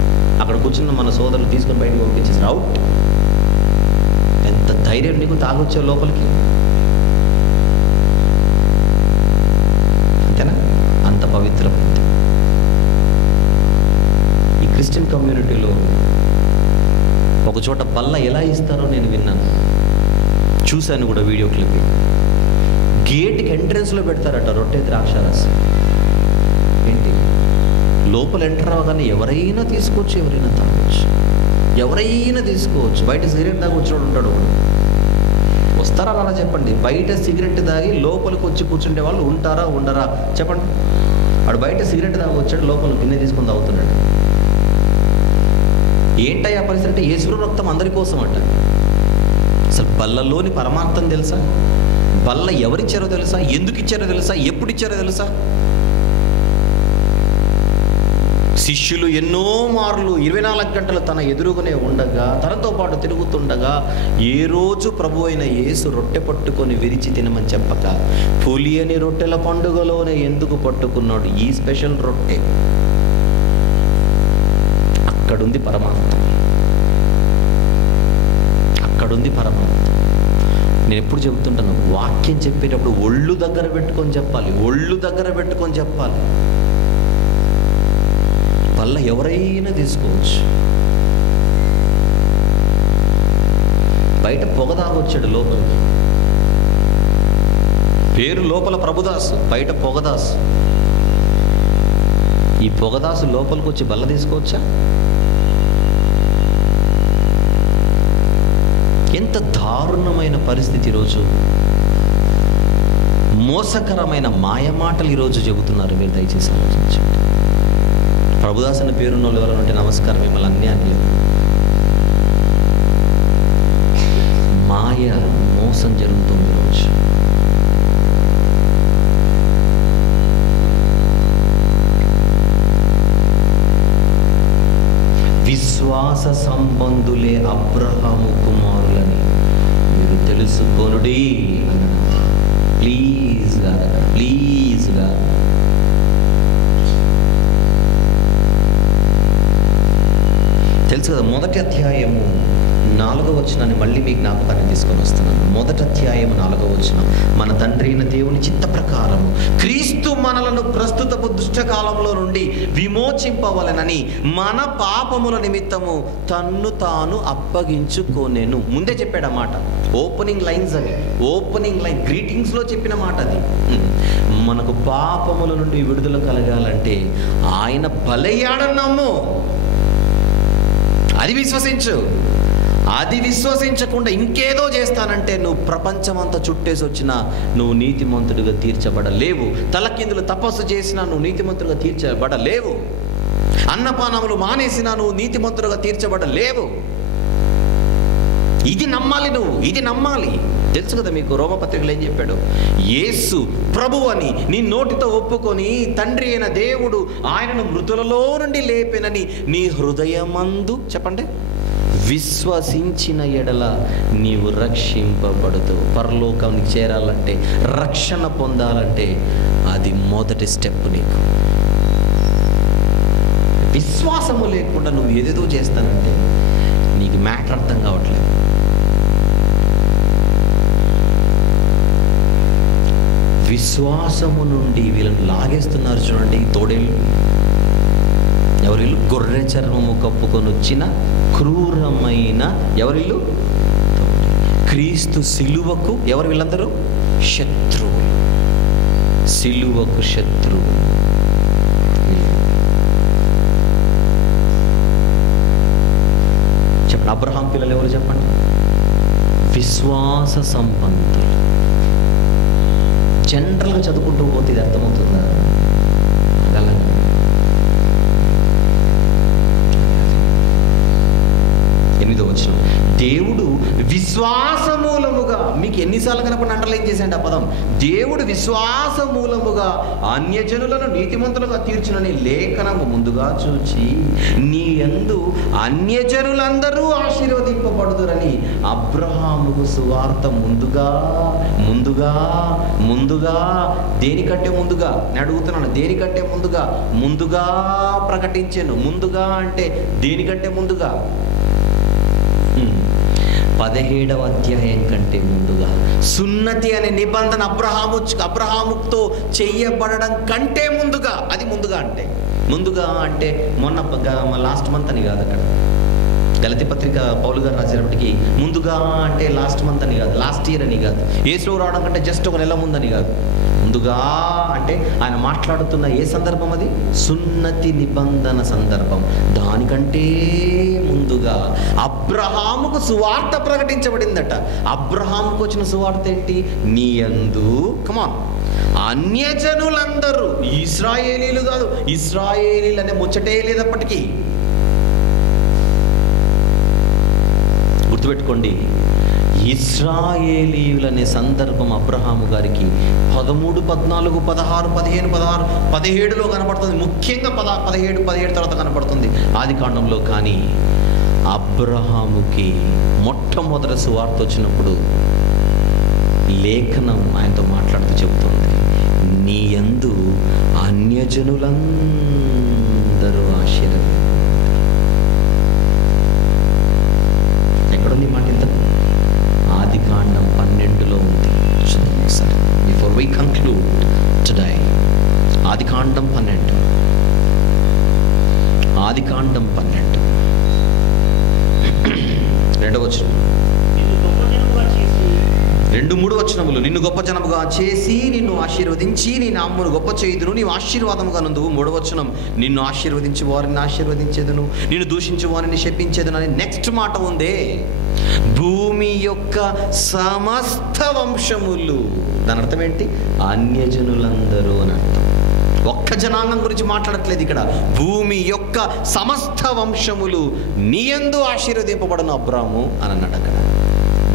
అక్కడ కూర్చున్న మన సోదరులు తీసుకొని బయటకు పంపించేసారు. అవుట్. ఎంత ధైర్యం నీకు, తాగొచ్చావు లోపలికి, అంతేనా? అంత పవిత్రమైంది. ఈ క్రిస్టియన్ కమ్యూనిటీలో ఒక చోట బల్ల ఎలా ఇస్తారో నేను విన్నాను, చూశాను కూడా వీడియో క్లిప్. గేట్కి ఎంట్రన్స్లో పెడతారట రొట్టె ద్రాక్షారసం. ఏంటి? లోపల ఎంటర్ అవ్వగానే ఎవరైనా తీసుకోవచ్చు, ఎవరైనా తాగొచ్చు, ఎవరైనా తీసుకోవచ్చు. బయట సిగరెట్ దాకా వచ్చినోడు ఉంటాడు. వస్తారా అలా చెప్పండి. బయట సిగరెట్ దాగి లోపలికి వచ్చి కూర్చుంటే వాళ్ళు ఉంటారా ఉండరా చెప్పండి. వాడు బయట సిగరెట్ దాకా వచ్చాడు, లోపల గిన్నె తీసుకొని తాగుతున్నాడు. ఏంటయ్యా పరిస్థితి అంటే యేసు రక్తం అందరి కోసం అంట. అసలు బల్లలోని పరమార్థం తెలుసా? బల్ల ఎవరిచ్చారో తెలుసా? ఎందుకు ఇచ్చారో తెలుసా? ఎప్పుడు ఇచ్చారో తెలుసా? శిష్యులు ఎన్నో మార్లు 24 గంటలు తన ఎదురుగునే ఉండగా, తనతో పాటు తిరుగుతుండగా ఏ రోజు ప్రభు అయిన యేసు రొట్టె పట్టుకొని విరిచి తినమని చెప్పక, పులియని రొట్టెల పండుగలోనే ఎందుకు పట్టుకున్నాడు ఈ స్పెషల్ రొట్టె? అక్కడుంది పరమార్థం, అక్కడుంది పరమార్థం. నేను ఎప్పుడు చెబుతుంటాను, వాక్యం చెప్పేటప్పుడు ఒళ్ళు దగ్గర పెట్టుకొని చెప్పాలి, ఒళ్ళు దగ్గర పెట్టుకొని చెప్పాలి. వల్ల ఎవరైనా తీసుకోవచ్చు. బయట పొగ తాగొచ్చాడు లోపలికి, పేరు లోపల ప్రభుదాసు, బయట పొగదాసు. ఈ పొగదాసు లోపలికి వచ్చి బల్ల తీసుకోవచ్చా? ఎంత దారుణమైన పరిస్థితి ఈరోజు. మోసకరమైన మాయమాటలు ఈరోజు చెబుతున్నారు. మీరు దయచేసి ఆలోచించండి. ప్రభుదాస్ అనే పేరున్న వాళ్ళు ఎవరైనా ఉంటే నమస్కారం, మిమ్మల్ని అన్నీ అనలేదు. మాయ మోసం జరుగుతుంది ఈరోజు. విశ్వాస సంబంధులే అబ్రహాము కుమారులని మీరు తెలుసుకొనుడి అన్నాడు. ప్లీజ్గా తెలుసు కదా. మొదటి అధ్యాయము 4వ వచనాన్ని మళ్ళీ మీ జ్ఞాపకాన్ని తీసుకొని వస్తున్నాను. మొదటి అధ్యాయము 4వ వచనం, మన తండ్రి అయిన దేవుని చిత్త ప్రకారము క్రీస్తు మనలను ప్రస్తుతపు దుష్టకాలంలో నుండి విమోచింపవలెనని మన పాపముల నిమిత్తము తన్ను తాను అప్పగించుకొనెను. ముందే చెప్పాడు ఆ మాట. ఓపెనింగ్ లైన్స్ అవి, ఓపెనింగ్ లైన్ గ్రీటింగ్స్లో చెప్పిన మాట అది. మనకు పాపముల నుండి విడుదల కలగాలంటే ఆయన బలయ్యాడని నమ్ము, అది విశ్వసించు. అది విశ్వసించకుండా ఇంకేదో చేస్తానంటే నువ్వు ప్రపంచమంతా చుట్టేసి వచ్చినా నువ్వు నీతిమంతుడిగా తీర్చబడలేవు. తలకిందులు తపస్సు చేసినా నువ్వు నీతిమంతుడిగా తీర్చబడలేవు. అన్నపానములు మానేసినా నువ్వు నీతిమంతులుగా తీర్చబడలేవు. ఇది నమ్మాలి, నువ్వు ఇది నమ్మాలి. తెలుసు కదా మీకు రోమపత్రికలు ఏం చెప్పాడు? యేసు ప్రభు అని నీ నోటితో ఒప్పుకొని తండ్రి అయిన దేవుడు ఆయనను మృతులలో నుండి లేపెనని నీ హృదయమందు చెప్పండి విశ్వసించిన ఎడల నీవు రక్షింపబడుతూ పరలోకానికి చేరాలంటే, రక్షణ పొందాలంటే అది మొదటి స్టెప్. నీకు విశ్వాసము లేకుండా నువ్వు ఏదేదో చేస్తానంటే నీకు మ్యాటర్ అర్థం కావట్లేదు. విశ్వాసము నుండి వీళ్ళని లాగేస్తున్నారు చూడండి తోడేళ్ళు. ఎవరిల్లు? గొర్రె చర్మము కప్పుకొని వచ్చిన క్రూరమైన ఎవరిల్లు? క్రీస్తు సిలువకు ఎవరు వీళ్ళందరూ? శత్రువులు. సిలువకు శత్రువు. చెప్పండి, అబ్రహాం పిల్లలు ఎవరు చెప్పండి? విశ్వాస సంపన్నులు. జనరల్గా చదువుకుంటూ పోతే ఇది అర్థమవుతుందా? అలా 8వ వచనం, దేవుడు విశ్వాసమూలముగా, మీకు ఎన్నిసార్లు కనపడి అండర్లైన్ చేశాడు ఆ పదం, దేవుడు విశ్వాసమూలముగా అన్యజనులను నీతిమంతులుగా తీర్చునని లేఖనము ముందుగా చూచి నీ యందు అన్యజనులందరూ ఆశీర్వదింపబడుదురని అబ్రహాముకు సువార్త ముందుగా దేనికంటే ముందుగా, నేను అడుగుతున్నాను, దేనికంటే ముందుగా ప్రకటించాను. ముందుగా అంటే దేనికంటే ముందుగా? 17వ అధ్యాయం కంటే ముందుగా. సున్నతి అనే నిబంధన అబ్రహాముతో చెయ్యబడడం కంటే ముందుగా. అది ముందుగా అంటే మొన్న లాస్ట్ మంత్ అని కాదు. అక్కడ గలతీ పత్రిక పౌలు గారు రాసేటప్పటికి ముందుగా అంటే లాస్ట్ మంత్ అని కాదు, లాస్ట్ ఇయర్ అని కాదు, యేసు రావడం కంటే జస్ట్ ఒక నెల ముందని కాదు. ముందుగా అంటే ఆయన మాట్లాడుతున్న ఏ సందర్భం? అది సున్నతి నిబంధన సందర్భం. దానికంటే ముందుగా అబ్రహాముకు సువార్త ప్రకటించబడిందట. అబ్రహాముకు వచ్చిన సువార్త ఏంటి? నీ యందు కమాన్ అన్యజనులందరూ, ఇశ్రాయేలీలు కాదు, ఇశ్రాయేలీలు అనే ముచ్చటే లేదప్పటికీ. గుర్తుపెట్టుకోండి, ఇశ్రాయేలీయులనే సందర్భం అబ్రహాము గారికి 13, 14, 16, 15, 17లో కనపడుతుంది. ముఖ్యంగా 17 తర్వాత కనపడుతుంది ఆదికాండంలో. కానీ అబ్రహాముకి మొట్టమొదటి సువార్త వచ్చినప్పుడు లేఖనం ఆయనతో మాట్లాడుతూ చెబుతుంది, నీ యందు అన్యజనులందరూ ఆశీర్వదింపబడుదురు. ఎక్కడుంది మాట? ఇంత ఆదికాండం 12లో ఉంది. చూద్దాం ఒకసారి బిఫోర్ వి కంక్లూడ్ టుడే. ఆదికాండం 12 2వ వచనం, 2-3 వచనములు. నిన్ను గొప్ప జనముగా చేసి నిన్ను ఆశీర్వదించి నీ నామమును గొప్ప చేయుదును, నీవు ఆశీర్వాదముగా నందువు. 3వ వచనం, నిన్ను ఆశీర్వదించి వారిని ఆశీర్వదించేదును, నిన్ను దూషించి వారిని శపించేదును అని నెక్స్ట్ మాట ఉందే. భూమి యొక్క సమస్త వంశములు. దాని అర్థం ఏంటి? అన్యజనులందరూ అని అర్థం. ఒక్క జనాంగం గురించి మాట్లాడట్లేదు ఇక్కడ. భూమి యొక్క సమస్త వంశములు నీ యందు ఆశీర్వదింపబడను అబ్రాహాము అని అన్నాడు అక్కడ.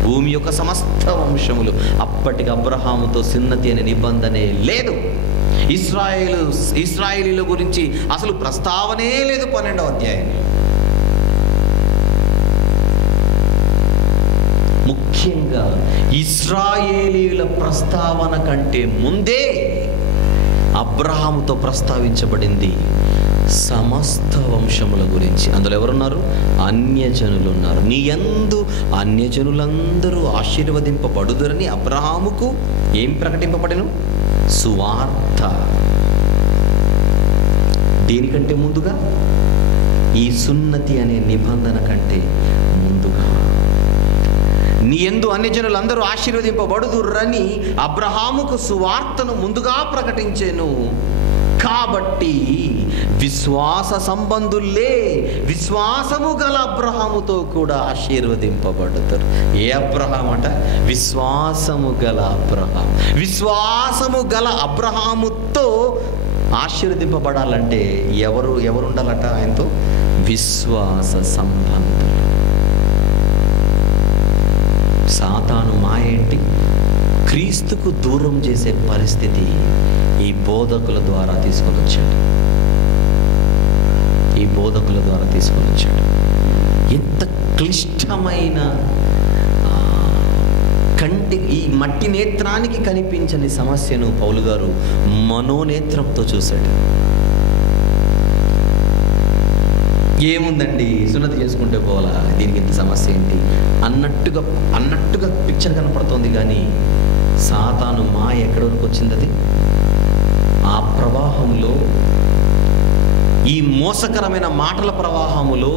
భూమి యొక్క సమస్త వంశములు. అప్పటికి అబ్రహాముతో సున్నతి అనే నిబంధనే లేదు. ఇశ్రాయేలీల గురించి అసలు ప్రస్తావనే లేదు 12వ అధ్యాయం. ముఖ్యంగా ఇశ్రాయేలీల ప్రస్తావన కంటే ముందే అబ్రహాముతో ప్రస్తావించబడింది సమస్త వంశముల గురించి. అందులో ఎవరున్నారు? అన్యజనులు ఉన్నారు. నీ యందు అన్యజనులందరూ ఆశీర్వదింపబడుదురని అబ్రహాముకు ఏం ప్రకటింపబడెను? సువార్త. దేనికంటే ముందుగా? ఈ సున్నతి అనే నిబంధన కంటే ముందుగా. నీ యందు అన్యజనులందరూ ఆశీర్వదింపబడుదురని అబ్రహాముకు సువార్తను ముందుగా ప్రకటించెను. కాబట్టి విశ్వాస సంబంధులే విశ్వాసము గల అబ్రహాముతో కూడా ఆశీర్వదింపబడతారు. ఏ అబ్రహాం అంట? విశ్వాసము గల అబ్రహాం. విశ్వాసము గల అబ్రహాముతో ఆశీర్వదింపబడాలంటే ఎవరు ఉండాలట ఆయనతో? విశ్వాస సంబంధులు. సాతాను మాయ ఏంటి? క్రీస్తుకు దూరం చేసే పరిస్థితి ఈ బోధకుల ద్వారా తీసుకొని వచ్చాడు. ఈ బోధకుల ద్వారా తీసుకొని వచ్చాడు. ఎంత క్లిష్టమైన ఈ మట్టి నేత్రానికి కనిపించని సమస్యను పౌలు గారు మనోనేత్రంతో చూశాడు. ఏముందండి, సున్నతి చేసుకుంటే పోవాలా, దీనికి ఇంత సమస్య ఏంటి అన్నట్టుగా పిక్చర్ కనపడుతోంది. కానీ సాతాను మాయ ఎక్కడి వరకు వచ్చింది? అది ఆ ప్రవాహంలో, ఈ మోసకరమైన మాటల ప్రవాహములో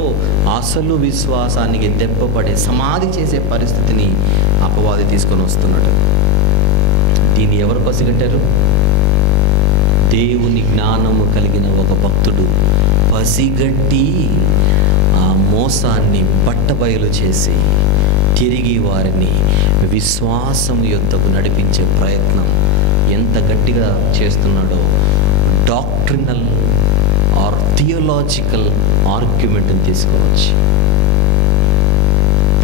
అసలు విశ్వాసానికి దెబ్బపడే సమాధి చేసే పరిస్థితిని అపవాది తీసుకొని వస్తున్నాడు. దీన్ని ఎవరు పసిగట్టారు? దేవుని జ్ఞానము కలిగిన ఒక భక్తుడు పసిగట్టి ఆ మోసాన్ని బట్టబయలు చేసి తిరిగి వారిని విశ్వాసం యొద్దకు నడిపించే ప్రయత్నం ఎంత గట్టిగా చేస్తున్నాడో డాక్ట్రినల్ ఆర్ థియోలాజికల్ ఆర్గ్యుమెంట్ని తీసుకోవచ్చు.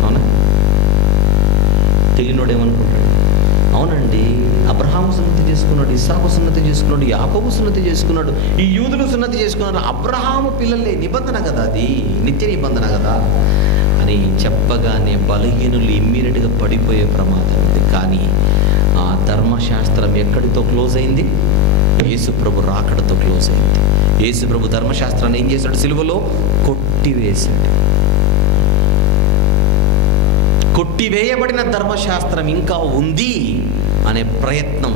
అవునా? తెలియనోడు ఏమనుకుంటాడు? అవునండి, అబ్రహాము సున్నతి చేసుకున్నాడు, ఇస్సాకు సున్నతి చేసుకున్నాడు, యాకోబు సున్నతి చేసుకున్నాడు, ఈ యూదులు సున్నతి చేసుకున్నారు, అబ్రహాము పిల్లలే, నిబంధన కదా, అది నిత్య నిబంధన కదా అని చెప్పగానే బలహీనులు ఇమ్మీడియట్గా పడిపోయే ప్రమాదం ఉంది. కానీ ఆ ధర్మశాస్త్రం ఎక్కడితో క్లోజ్ అయింది? యేసుప్రభు రాకడతో క్లోజ్ అయింది. యేసుప్రభు ధర్మశాస్త్రాన్ని ఏం చేశాడు? సిలువలో కొట్టివేశాడు. కొట్టివేయబడిన ధర్మశాస్త్రం ఇంకా ఉంది అనే ప్రయత్నం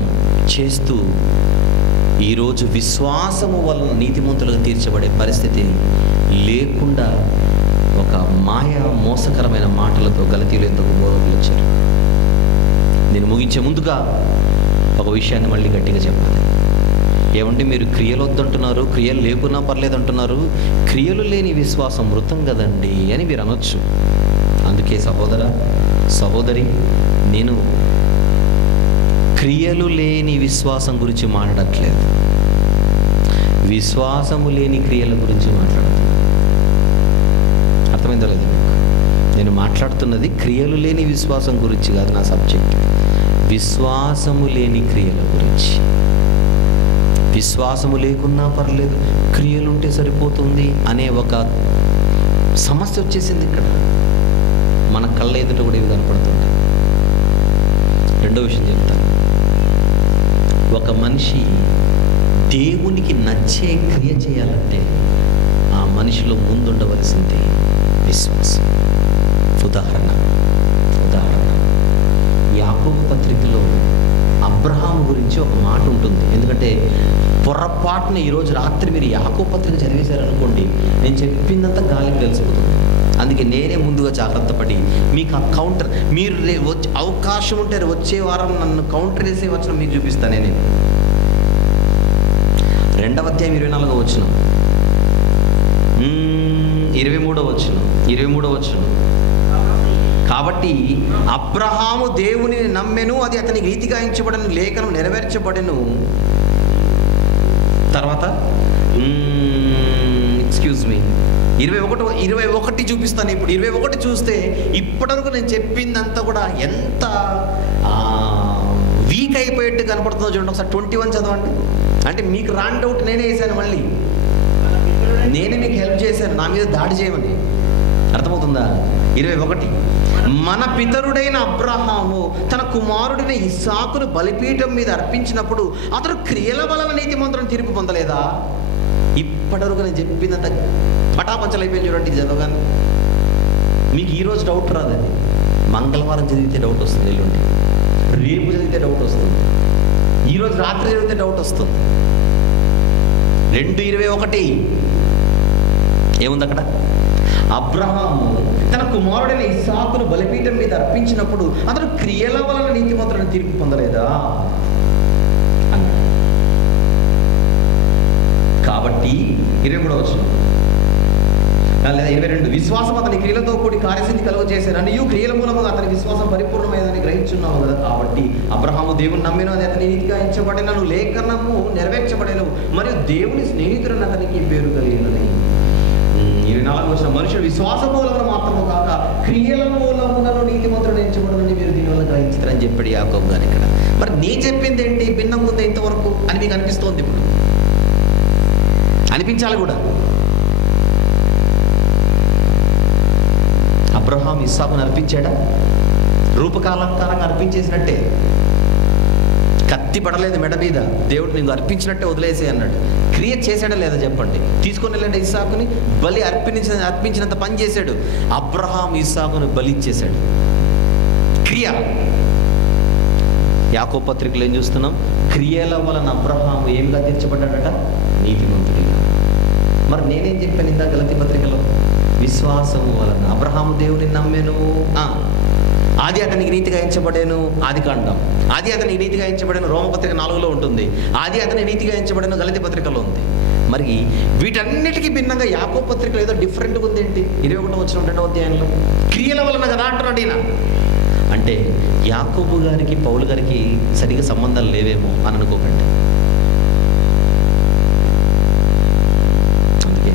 చేస్తూ ఈరోజు విశ్వాసము వలన నీతిమంతులుగా తీర్చబడే పరిస్థితి లేకుండా ఒక మాయా మోసకరమైన మాటలతో గలతీలు ఎందుకు బోధకులు వచ్చారు. నేను ముగించే ముందుగా ఒక విషయాన్ని మళ్ళీ గట్టిగా చెప్పాలి. ఏమంటే మీరు క్రియలు వద్దంటున్నారు, క్రియలు లేకున్నా పర్లేదు అంటున్నారు, క్రియలు లేని విశ్వాసం మృతం కదండి అని మీరు అనొచ్చు. అందుకే సహోదరి, నేను క్రియలు లేని విశ్వాసం గురించి మాట్లాడట్లేదు, విశ్వాసము లేని క్రియల గురించి మాట్లాడుతున్నాను. అర్థమైందో లేదు మీకు? నేను మాట్లాడుతున్నది క్రియలు లేని విశ్వాసం గురించి కాదు. నా సబ్జెక్ట్ విశ్వాసము లేని క్రియల గురించి. విశ్వాసము లేకున్నా పర్లేదు, క్రియలుంటే సరిపోతుంది అనే ఒక సమస్య వచ్చేసింది ఇక్కడ. మన కళ్ళ ఎదుట కూడా ఇవి కనపడుతుంటాయి. రెండో విషయం చెప్తాను. ఒక మనిషి దేవునికి నచ్చే క్రియ చేయాలంటే ఆ మనిషిలో ముందుండవలసింది విశ్వాసం. ఉదాహరణ యాకోబు పత్రికలో అబ్రహాము గురించి ఒక మాట ఉంటుంది. ఎందుకంటే పొరపాటున ఈరోజు రాత్రి మీరు యాకోబు పత్రిక చదివేశారనుకోండి, నేను చెప్పిందంతా గాలికి తెలిసిపోతుంది. అందుకే నేనే ముందుగా జాగ్రత్త పడి మీకు ఆ కౌంటర్, మీరు అవకాశం ఉంటే వచ్చే వారం నన్ను కౌంటర్ వేసే వచ్చిన మీకు చూపిస్తానే. నేను 2వ అధ్యాయం 24వ వచనం, 23వ వచనం. కాబట్టి అబ్రహాము దేవుని నమ్మెను, అది అతనికి రీతిగా ఎంచబడను, లేఖనం నెరవేర్చబడెను. తర్వాత 21 చూపిస్తాను. ఇప్పుడు 21 చూస్తే ఇప్పటివరకు నేను చెప్పిందంతా కూడా ఎంత వీక్ అయిపోయేట్టు కనపడుతుందో చూడండి. ఒకసారి 21 చదవండి. అంటే మీకు రాని డౌట్ నేనే వేసాను, మళ్ళీ నేనే మీకు హెల్ప్ చేశాను నా మీద దాడి చేయమని. అర్థమవుతుందా? 21 మన పితరుడైన అబ్రహాము తన కుమారుడైన ఇస్సాకును బలిపీఠం మీద అర్పించినప్పుడు అతడు క్రియల వలన నీతిమంతులను తీర్పు పొందలేదా? ఇప్పటివరకు నేను చెప్పిందంత పటాపంచలైపోయింది చూడండి. ఇది చదవగానే మీకు ఈరోజు డౌట్ రాదండి. మంగళవారం చదివితే డౌట్ వస్తుంది, ఎల్లుండి రేపు చదివితే డౌట్ వస్తుంది, ఈరోజు రాత్రి చదివితే డౌట్ వస్తుంది. 2:21 ఏముంది అక్కడ? అబ్రహాము తన కుమారుడైన ఇస్సాకును బలిపీఠం మీద అర్పించినప్పుడు అతడు క్రియల వలన నీతిమంతులను తీర్పు పొందలేదా అన్నాడు. కాబట్టి 23వ వచనం లేదా 22, విశ్వాసం అతని క్రియలతో కూడి కార్యసిద్ధి కలుగ చేశాను. క్రియల మూలముగా అతని విశ్వాసం పరిపూర్ణమైనదని గ్రహించు చెప్పుచున్నావు కదా, కాబట్టి అబ్రహాము దేవుని నమ్మెను, అది అతని నీతిగా ఎంచబడినను, లేఖనము నెరవేర్చబడేను, మరియు దేవుని స్నేహితుడని అతనికి పేరు కలిగినది. 24వ వచనం, మనుషుడు విశ్వాస మూలమున మాత్రము కాక క్రియల మూలములను నీతిమంతుడు ఎంచబడునని మీరు దీనివల్ల గ్రహించుతారని చెప్పాడు యాకోబు గారు ఇక్కడ. మరి నేను చెప్పింది ఏంటి, భిన్నంగా ఉంది ఇంతవరకు అని మీకు అనిపిస్తోంది. ఇప్పుడు అనిపించాలి కూడా. అబ్రహాం ఇస్సాకును అర్పించాడా? రూపకాలంకారంగా అర్పించేసినట్టే. కత్తి పడలేదు మెడ మీద, దేవుడు నీకు అర్పించినట్టే వదిలేసి అన్నాడు. క్రియ చేశాడా లేదా చెప్పండి? తీసుకొని వెళ్ళండి ఇస్సాకుని, బలి అర్పించినంత పని చేశాడు. అబ్రహాం ఇస్సాకును బలి ఇచ్చేశాడు. క్రియ. యాకోబు పత్రికలో ఏం చూస్తున్నాం? క్రియల వలన అబ్రహాం ఏమిగా తీర్చబడ్డాడట? నీతిమంతుడిగా. మరి నేనేం చెప్పాను ఇందా గలతీ పత్రికలో? విశ్వాసము వలన అబ్రహాము దేవుని నమ్మెను, ఆది అతనికి నీతిగా ఎంచబడేను, ఆది కాండం. ఆది అతనికి నీతిగా ఎంచబడేను రోమపత్రిక 4లో ఉంటుంది. ఆది అతని నీతిగా ఎంచబడేను గలతీ పత్రికలో ఉంది. మరి వీటన్నిటికీ భిన్నంగా యాకోబు పత్రికలో ఏదో డిఫరెంట్గా ఉంది ఏంటి? 21వ వచనం 2వ అధ్యాయంలో క్రియల వలన కదా అంటున్నాడు ఈయన. అంటే యాకోబు గారికి పౌలు గారికి సరిగా సంబంధాలు లేవేమో అని అనుకోకండి. అందుకే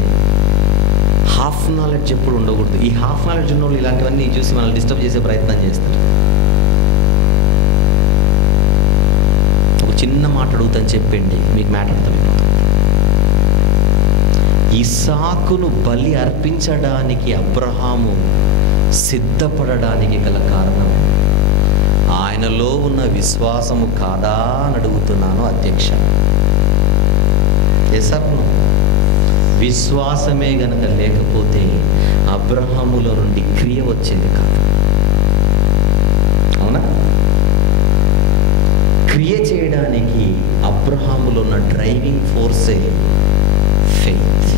హాఫ్ నాలెడ్జ్ ఎప్పుడు ఉండకూడదు. ఈ హాఫ్ నాలెడ్జ్ ఉన్న వాళ్ళు ఇలాంటివన్నీ చూసి మనల్ని డిస్టర్బ్ చేసే ప్రయత్నం చేస్తారు. ఒక చిన్న మాట అడుగుతాను, చెప్పండి, మీకు మ్యాటర్ అర్థమైపోతుంది. ఇస్సాకును బలి అర్పించడానికి అబ్రహాము సిద్ధపడడానికి గల కారణం ఆయనలో ఉన్న విశ్వాసము కాదా అని అడుగుతున్నాను అధ్యక్ష. ఎసర్ను విశ్వాసమే గనక లేకపోతే అబ్రహాములో నుండి క్రియ వచ్చేది కాదు. అవునా? క్రియ చేయడానికి అబ్రహాములో ఉన్న డ్రైవింగ్ ఫోర్సే ఫెయిత్.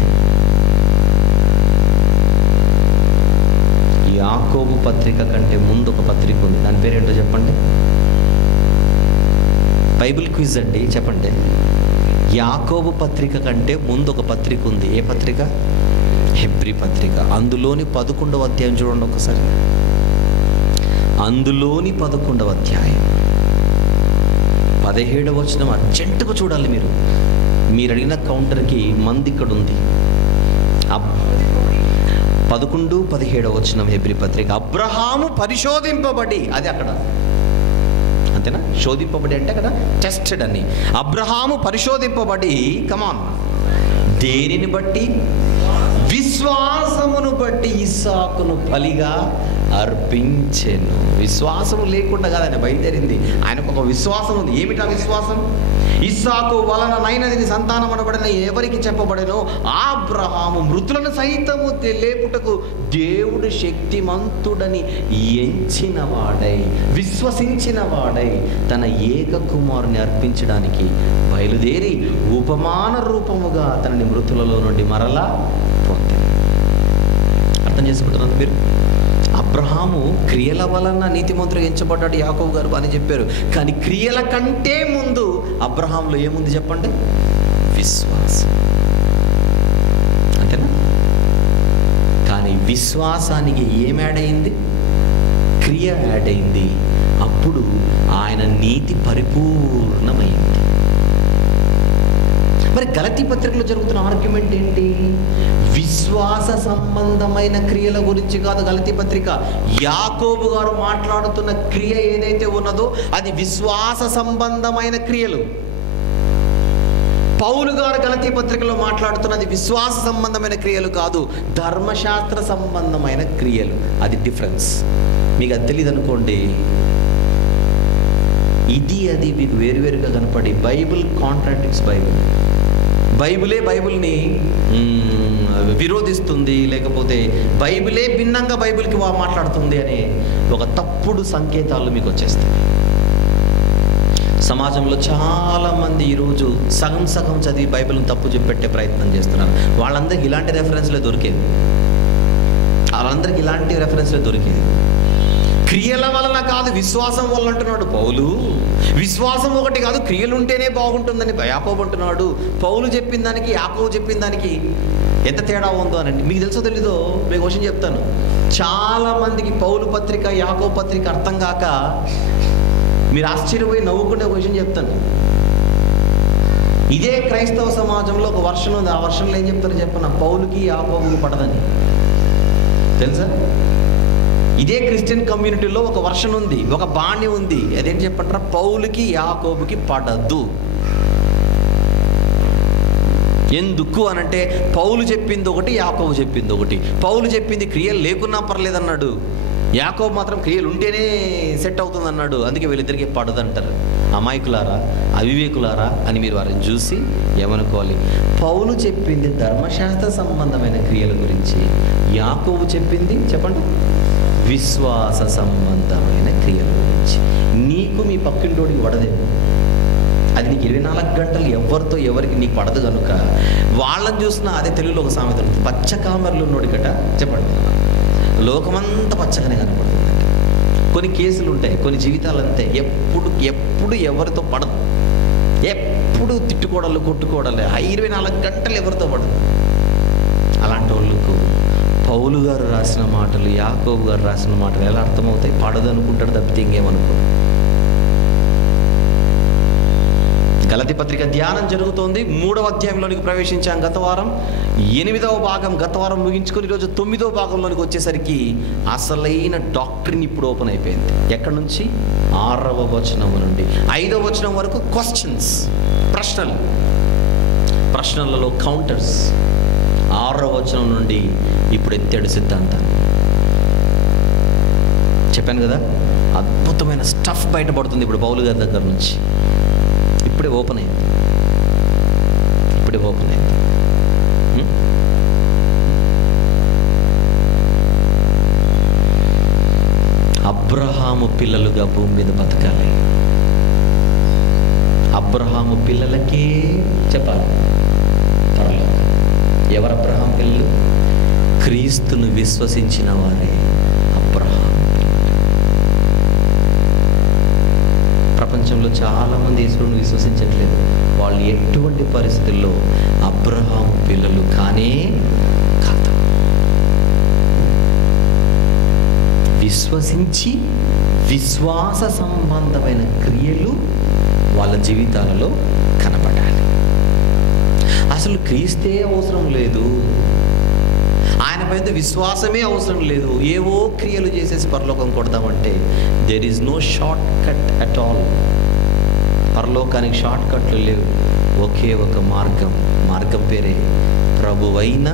యాకోబు పత్రిక కంటే ముందు ఒక పత్రిక ఉంది, దాని పేరేంటో చెప్పండి. బైబిల్ క్విజ్ అండి, చెప్పండి. యాకోబు పత్రిక కంటే ముందు ఒక పత్రిక ఉంది. ఏ పత్రిక? హెబ్రీ పత్రిక. అందులోని 11వ అధ్యాయం చూడండి ఒకసారి. అందులోని 11వ అధ్యాయం 17వ వచనం అర్జెంటుగా చూడాలి మీరు. మీరు అడిగిన కౌంటర్కి మంది ఇక్కడ ఉంది. 11, 17వ వచనం హెబ్రీ పత్రిక. అబ్రహాము పరిశోధింపబడి, అది అక్కడ అంతేనా? శోధింపబడి అంటే కదా టెస్టెడ్ అని. అబ్రహాము పరిశోధింపబడి, కమాన్, దేనిని బట్టి? విశ్వాసమును బట్టి ఇస్సాకును బలిగా అర్పించెను. విశ్వాసము లేకుండా కాదు ఆయన బయలుదేరింది. ఆయనకు ఒక విశ్వాసం ఉంది. ఏమిటా విశ్వాసం? ఇస్సాకు వలన నైనది సంతానం అనబడిన ఎవరికి చెప్పబడెనో ఆ అబ్రహాము మృతులను సైతము లేపుటకు దేవుడు శక్తిమంతుడని ఎంచిన వాడై, విశ్వసించిన వాడై తన ఏక కుమారుని అర్పించడానికి బయలుదేరి ఉపమాన రూపముగా తనని మృతులలో నుండి మరలా పొందాడు. అర్థం చేసుకుంటున్నారు మీరు? అబ్రహాము క్రియల వలన నీతిమంతుడిగా ఎంచబడ్డాడు యాకోబు గారు అని చెప్పారు. కానీ క్రియల కంటే ముందు అబ్రహాంలో ఏముంది చెప్పండి? విశ్వాసం. అంతేనా? కానీ విశ్వాసానికి ఏం యాడ్ అయింది? క్రియ యాడ్ అయింది. అప్పుడు ఆయన నీతి పరిపూర్ణమైంది. మరి గలతీ పత్రికలో జరుగుతున్న ఆర్గ్యుమెంట్ ఏంటి? విశ్వాస సంబంధమైన క్రియల గురించి కాదు గలతీ పత్రిక. యాకోబు గారు మాట్లాడుతున్న క్రియ ఏదైతే ఉన్నదో అది విశ్వాస సంబంధమైన క్రియలు. పౌలు గారు గలతీ పత్రికలో మాట్లాడుతున్నది విశ్వాస సంబంధమైన క్రియలు కాదు, ధర్మశాస్త్ర సంబంధమైన క్రియలు. అది డిఫరెన్స్. మీకు అది తెలియదు అనుకోండి, ఇది అది మీకు వేరువేరుగా కనపడి బైబిల్ కాంట్రాడిక్ట్స్ బైబిల్. బైబిలే బైబిల్ని విరోధిస్తుంది, లేకపోతే బైబిలే భిన్నంగా బైబిల్కి మాట్లాడుతుంది అనే ఒక తప్పుడు సంకేతాలు మీకు వచ్చేస్తాయి. సమాజంలో చాలామంది ఈరోజు సగం సగం చదివి బైబిల్ని తప్పు చెప్పెట్టే ప్రయత్నం చేస్తున్నారు. వాళ్ళందరికీ ఇలాంటి రెఫరెన్స్లే దొరికేది. వాళ్ళందరికీ ఇలాంటి రెఫరెన్స్లే దొరికేది. క్రియల వలన కాదు, విశ్వాసం వల్ల అంటున్నాడు పౌలు. విశ్వాసం ఒకటి కాదు, క్రియలు ఉంటేనే బాగుంటుందని యాకోబు అంటున్నాడు. పౌలు చెప్పిన దానికి యాకోబు చెప్పిన దానికి ఎంత తేడా ఉందో అనండి. మీకు తెలుసో తెలీదో మీకు క్వశ్చన్ చెప్తాను. చాలామందికి పౌలు పత్రిక యాకోబు పత్రిక అర్థం కాక మీరు ఆశ్చర్యపోయి నవ్వుకునే ఒక విషయం చెప్తాను. ఇదే క్రైస్తవ సమాజంలో ఒక వర్షన్ ఉంది. ఆ వర్షంలో ఏం చెప్తారో చెప్పన, పౌలుకి యాకోబుకి పడదని తెలుసా? ఇదే క్రిస్టియన్ కమ్యూనిటీలో ఒక వర్షన్ ఉంది, ఒక బాణి ఉంది. అదేంటి చెప్పంటారా? పౌలుకి యాకోబుకి పడద్దు. ఎందుకు అనంటే పౌలు చెప్పింది ఒకటి, యాకోబు చెప్పింది ఒకటి. పౌలు చెప్పింది క్రియలు లేకున్నా పర్లేదన్నాడు, యాకోబు మాత్రం క్రియలు ఉంటేనే సెట్ అవుతుంది అన్నాడు. అందుకే వీళ్ళిద్దరికీ పడదంటారు. అమాయకులారా, అవివేకులారా అని మీరు వారిని చూసి ఏమనుకోవాలి? పౌలు చెప్పింది ధర్మశాస్త్ర సంబంధమైన క్రియల గురించి, యాకోబు చెప్పింది చెప్పండి విశ్వాస సంబంధమైన క్రియల గురించి. నీకు మీ పక్కింటోడికి పడదేమో, అది నీకు 24 గంటలు ఎవరితో ఎవరికి నీకు పడదు కనుక వాళ్ళని చూసినా అదే తెలుగులో ఒక సామెత ఉంటుంది, పచ్చ కామెర్లు ఉన్నోడికట చెప్పండి లోకమంతా పచ్చగానే కనపడుతుందంట. కొన్ని కేసులు ఉంటాయి, కొన్ని జీవితాలు అంతే, ఎప్పుడు ఎవరితో పడదు, ఎప్పుడు తిట్టుకోవడాలు కొట్టుకోవడాలే, 24 గంటలు ఎవరితో పడదు. అలాంటి వాళ్ళకు పౌలు గారు రాసిన మాటలు, యాకోబు గారు రాసిన మాటలు ఎలా అర్థమవుతాయి? పడదు అనుకుంటాడు తప్పితే ఇంకేమనుకో. గలతీ పత్రిక ధ్యానం జరుగుతోంది. 3వ అధ్యాయంలోనికి ప్రవేశించాం గత వారం. 8వ భాగం గత వారం ముగించుకొని ఈరోజు 9వ భాగంలోనికి వచ్చేసరికి అసలైన డాక్ట్రిన్ ఇప్పుడు ఓపెన్ అయిపోయింది. ఎక్కడి నుంచి? 6వ వచనం నుండి 5వ వచనం వరకు క్వశ్చన్స్, ప్రశ్నలలో కౌంటర్స్. 6వ వచనం నుండి ఇప్పుడు ఎత్తాడు సిద్ధాంతాన్ని. చెప్పాను కదా, అద్భుతమైన స్టఫ్ బయటపడుతుంది ఇప్పుడు పౌలు గారి దగ్గర నుంచి. ఇప్పుడే ఓపెన్ అయింది. అబ్రహాము పిల్లలుగా భూమి మీద బతకాలి. అబ్రహాము పిల్లలకే చెప్పాలి పరలోకం. ఎవరు అబ్రహాం పిల్లలు? క్రీస్తును విశ్వసించిన వారే అబ్రహాం పిల్లలు. ప్రపంచంలో చాలామంది యేసుని విశ్వసించట్లేదు. వాళ్ళు ఎటువంటి పరిస్థితుల్లో అబ్రహాం పిల్లలు కానే కాదు. విశ్వసించి విశ్వాస సంబంధమైన క్రియలు వాళ్ళ జీవితాలలో కనబడాలి. అసలు క్రీస్తే అవసరం లేదు, ఆయన పైన విశ్వాసమే అవసరం లేదు, ఏవో క్రియలు చేసేసి పరలోకం కొడదామంటే there is no short cut at all. పరలోకానికి షార్ట్ కట్లు లేవు. ఒకే ఒక మార్గం పేరే ప్రభువైన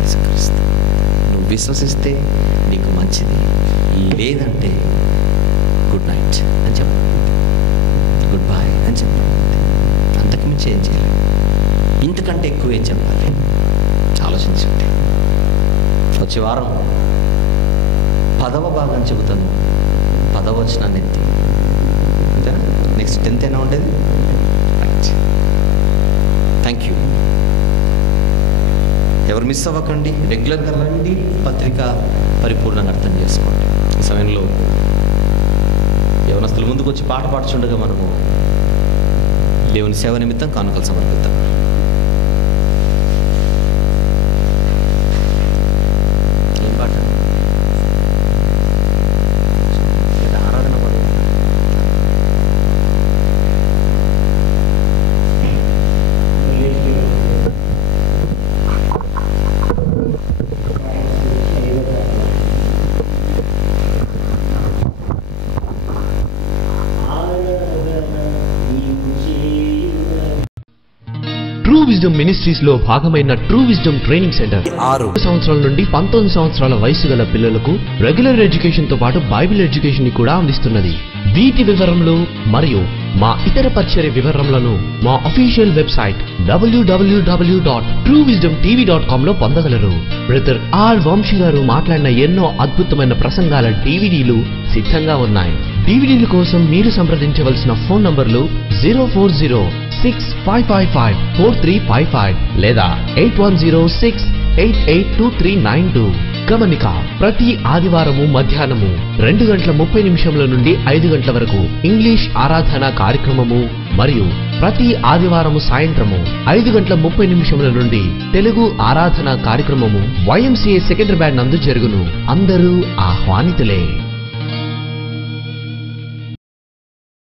యేసుక్రీస్తు. నువ్వు విశ్వసిస్తే నీకు మంచిది, లేదంటే గుడ్ నైట్ అని చెప్పండి, గుడ్ బాయ్ అని చెప్పండి. అంతకుమించి ఏం చేయలేదు, ఇంతకంటే ఎక్కువ ఏం చెప్పాలి? ఆలోచించండి. వచ్చే వారం 10వ భాగం చెబుతాను, 10వ వచనాన్ని ఎత్తి. అంతేనా? నెక్స్ట్ 10th అయినా ఉండేది. Right, thank you. ఎవరు మిస్ అవ్వకండి, రెగ్యులర్గా రండి, పత్రిక పరిపూర్ణంగా అర్థం చేసుకోండి. ఈ సమయంలో యవనస్తుల ముందుకు వచ్చి పాట పాడుచుండగా మనము దేవుని సేవ నిమిత్తం కానుకలు సమర్పిద్దాం. ఏం పాట? ఆరాధన పాట. ట్రూ విజ్డమ్ మినిస్ట్రీస్ లో భాగమైన ట్రూ విజ్డమ్ ట్రైనింగ్ సెంటర్ 6 సంవత్సరాల నుండి 19 సంవత్సరాల వయసు గల పిల్లలకు రెగ్యులర్ ఎడ్యుకేషన్ తో పాటు బైబిల్ ఎడ్యుకేషన్ ని కూడా అందిస్తున్నది. వీటి వివరములు మరియు మా ఇతర పరిచర్య వివరములను మా అఫీషియల్ వెబ్సైట్ www.truewisdomtv.com లో పొందగలరు. బ్రదర్ ఆర్ వంశీ గారు మాట్లాడిన ఎన్నో అద్భుతమైన ప్రసంగాల డివిడీలు సిద్ధంగా ఉన్నాయి. డివిడీల కోసం మీరు సంప్రదించవలసిన ఫోన్ నంబర్లు 04065554355 లేదా 8106882392. గమనిక, ప్రతి ఆదివారము మధ్యాహ్నము 2:30 నుండి 5 గంటల వరకు ఇంగ్లీష్ ఆరాధన కార్యక్రమము మరియు ప్రతి ఆదివారము సాయంత్రము 5:30 నుండి తెలుగు ఆరాధన కార్యక్రమము YMCA సెకండరీ బ్యాండ్ నందు జరుగును. అందరూ ఆహ్వానితులే.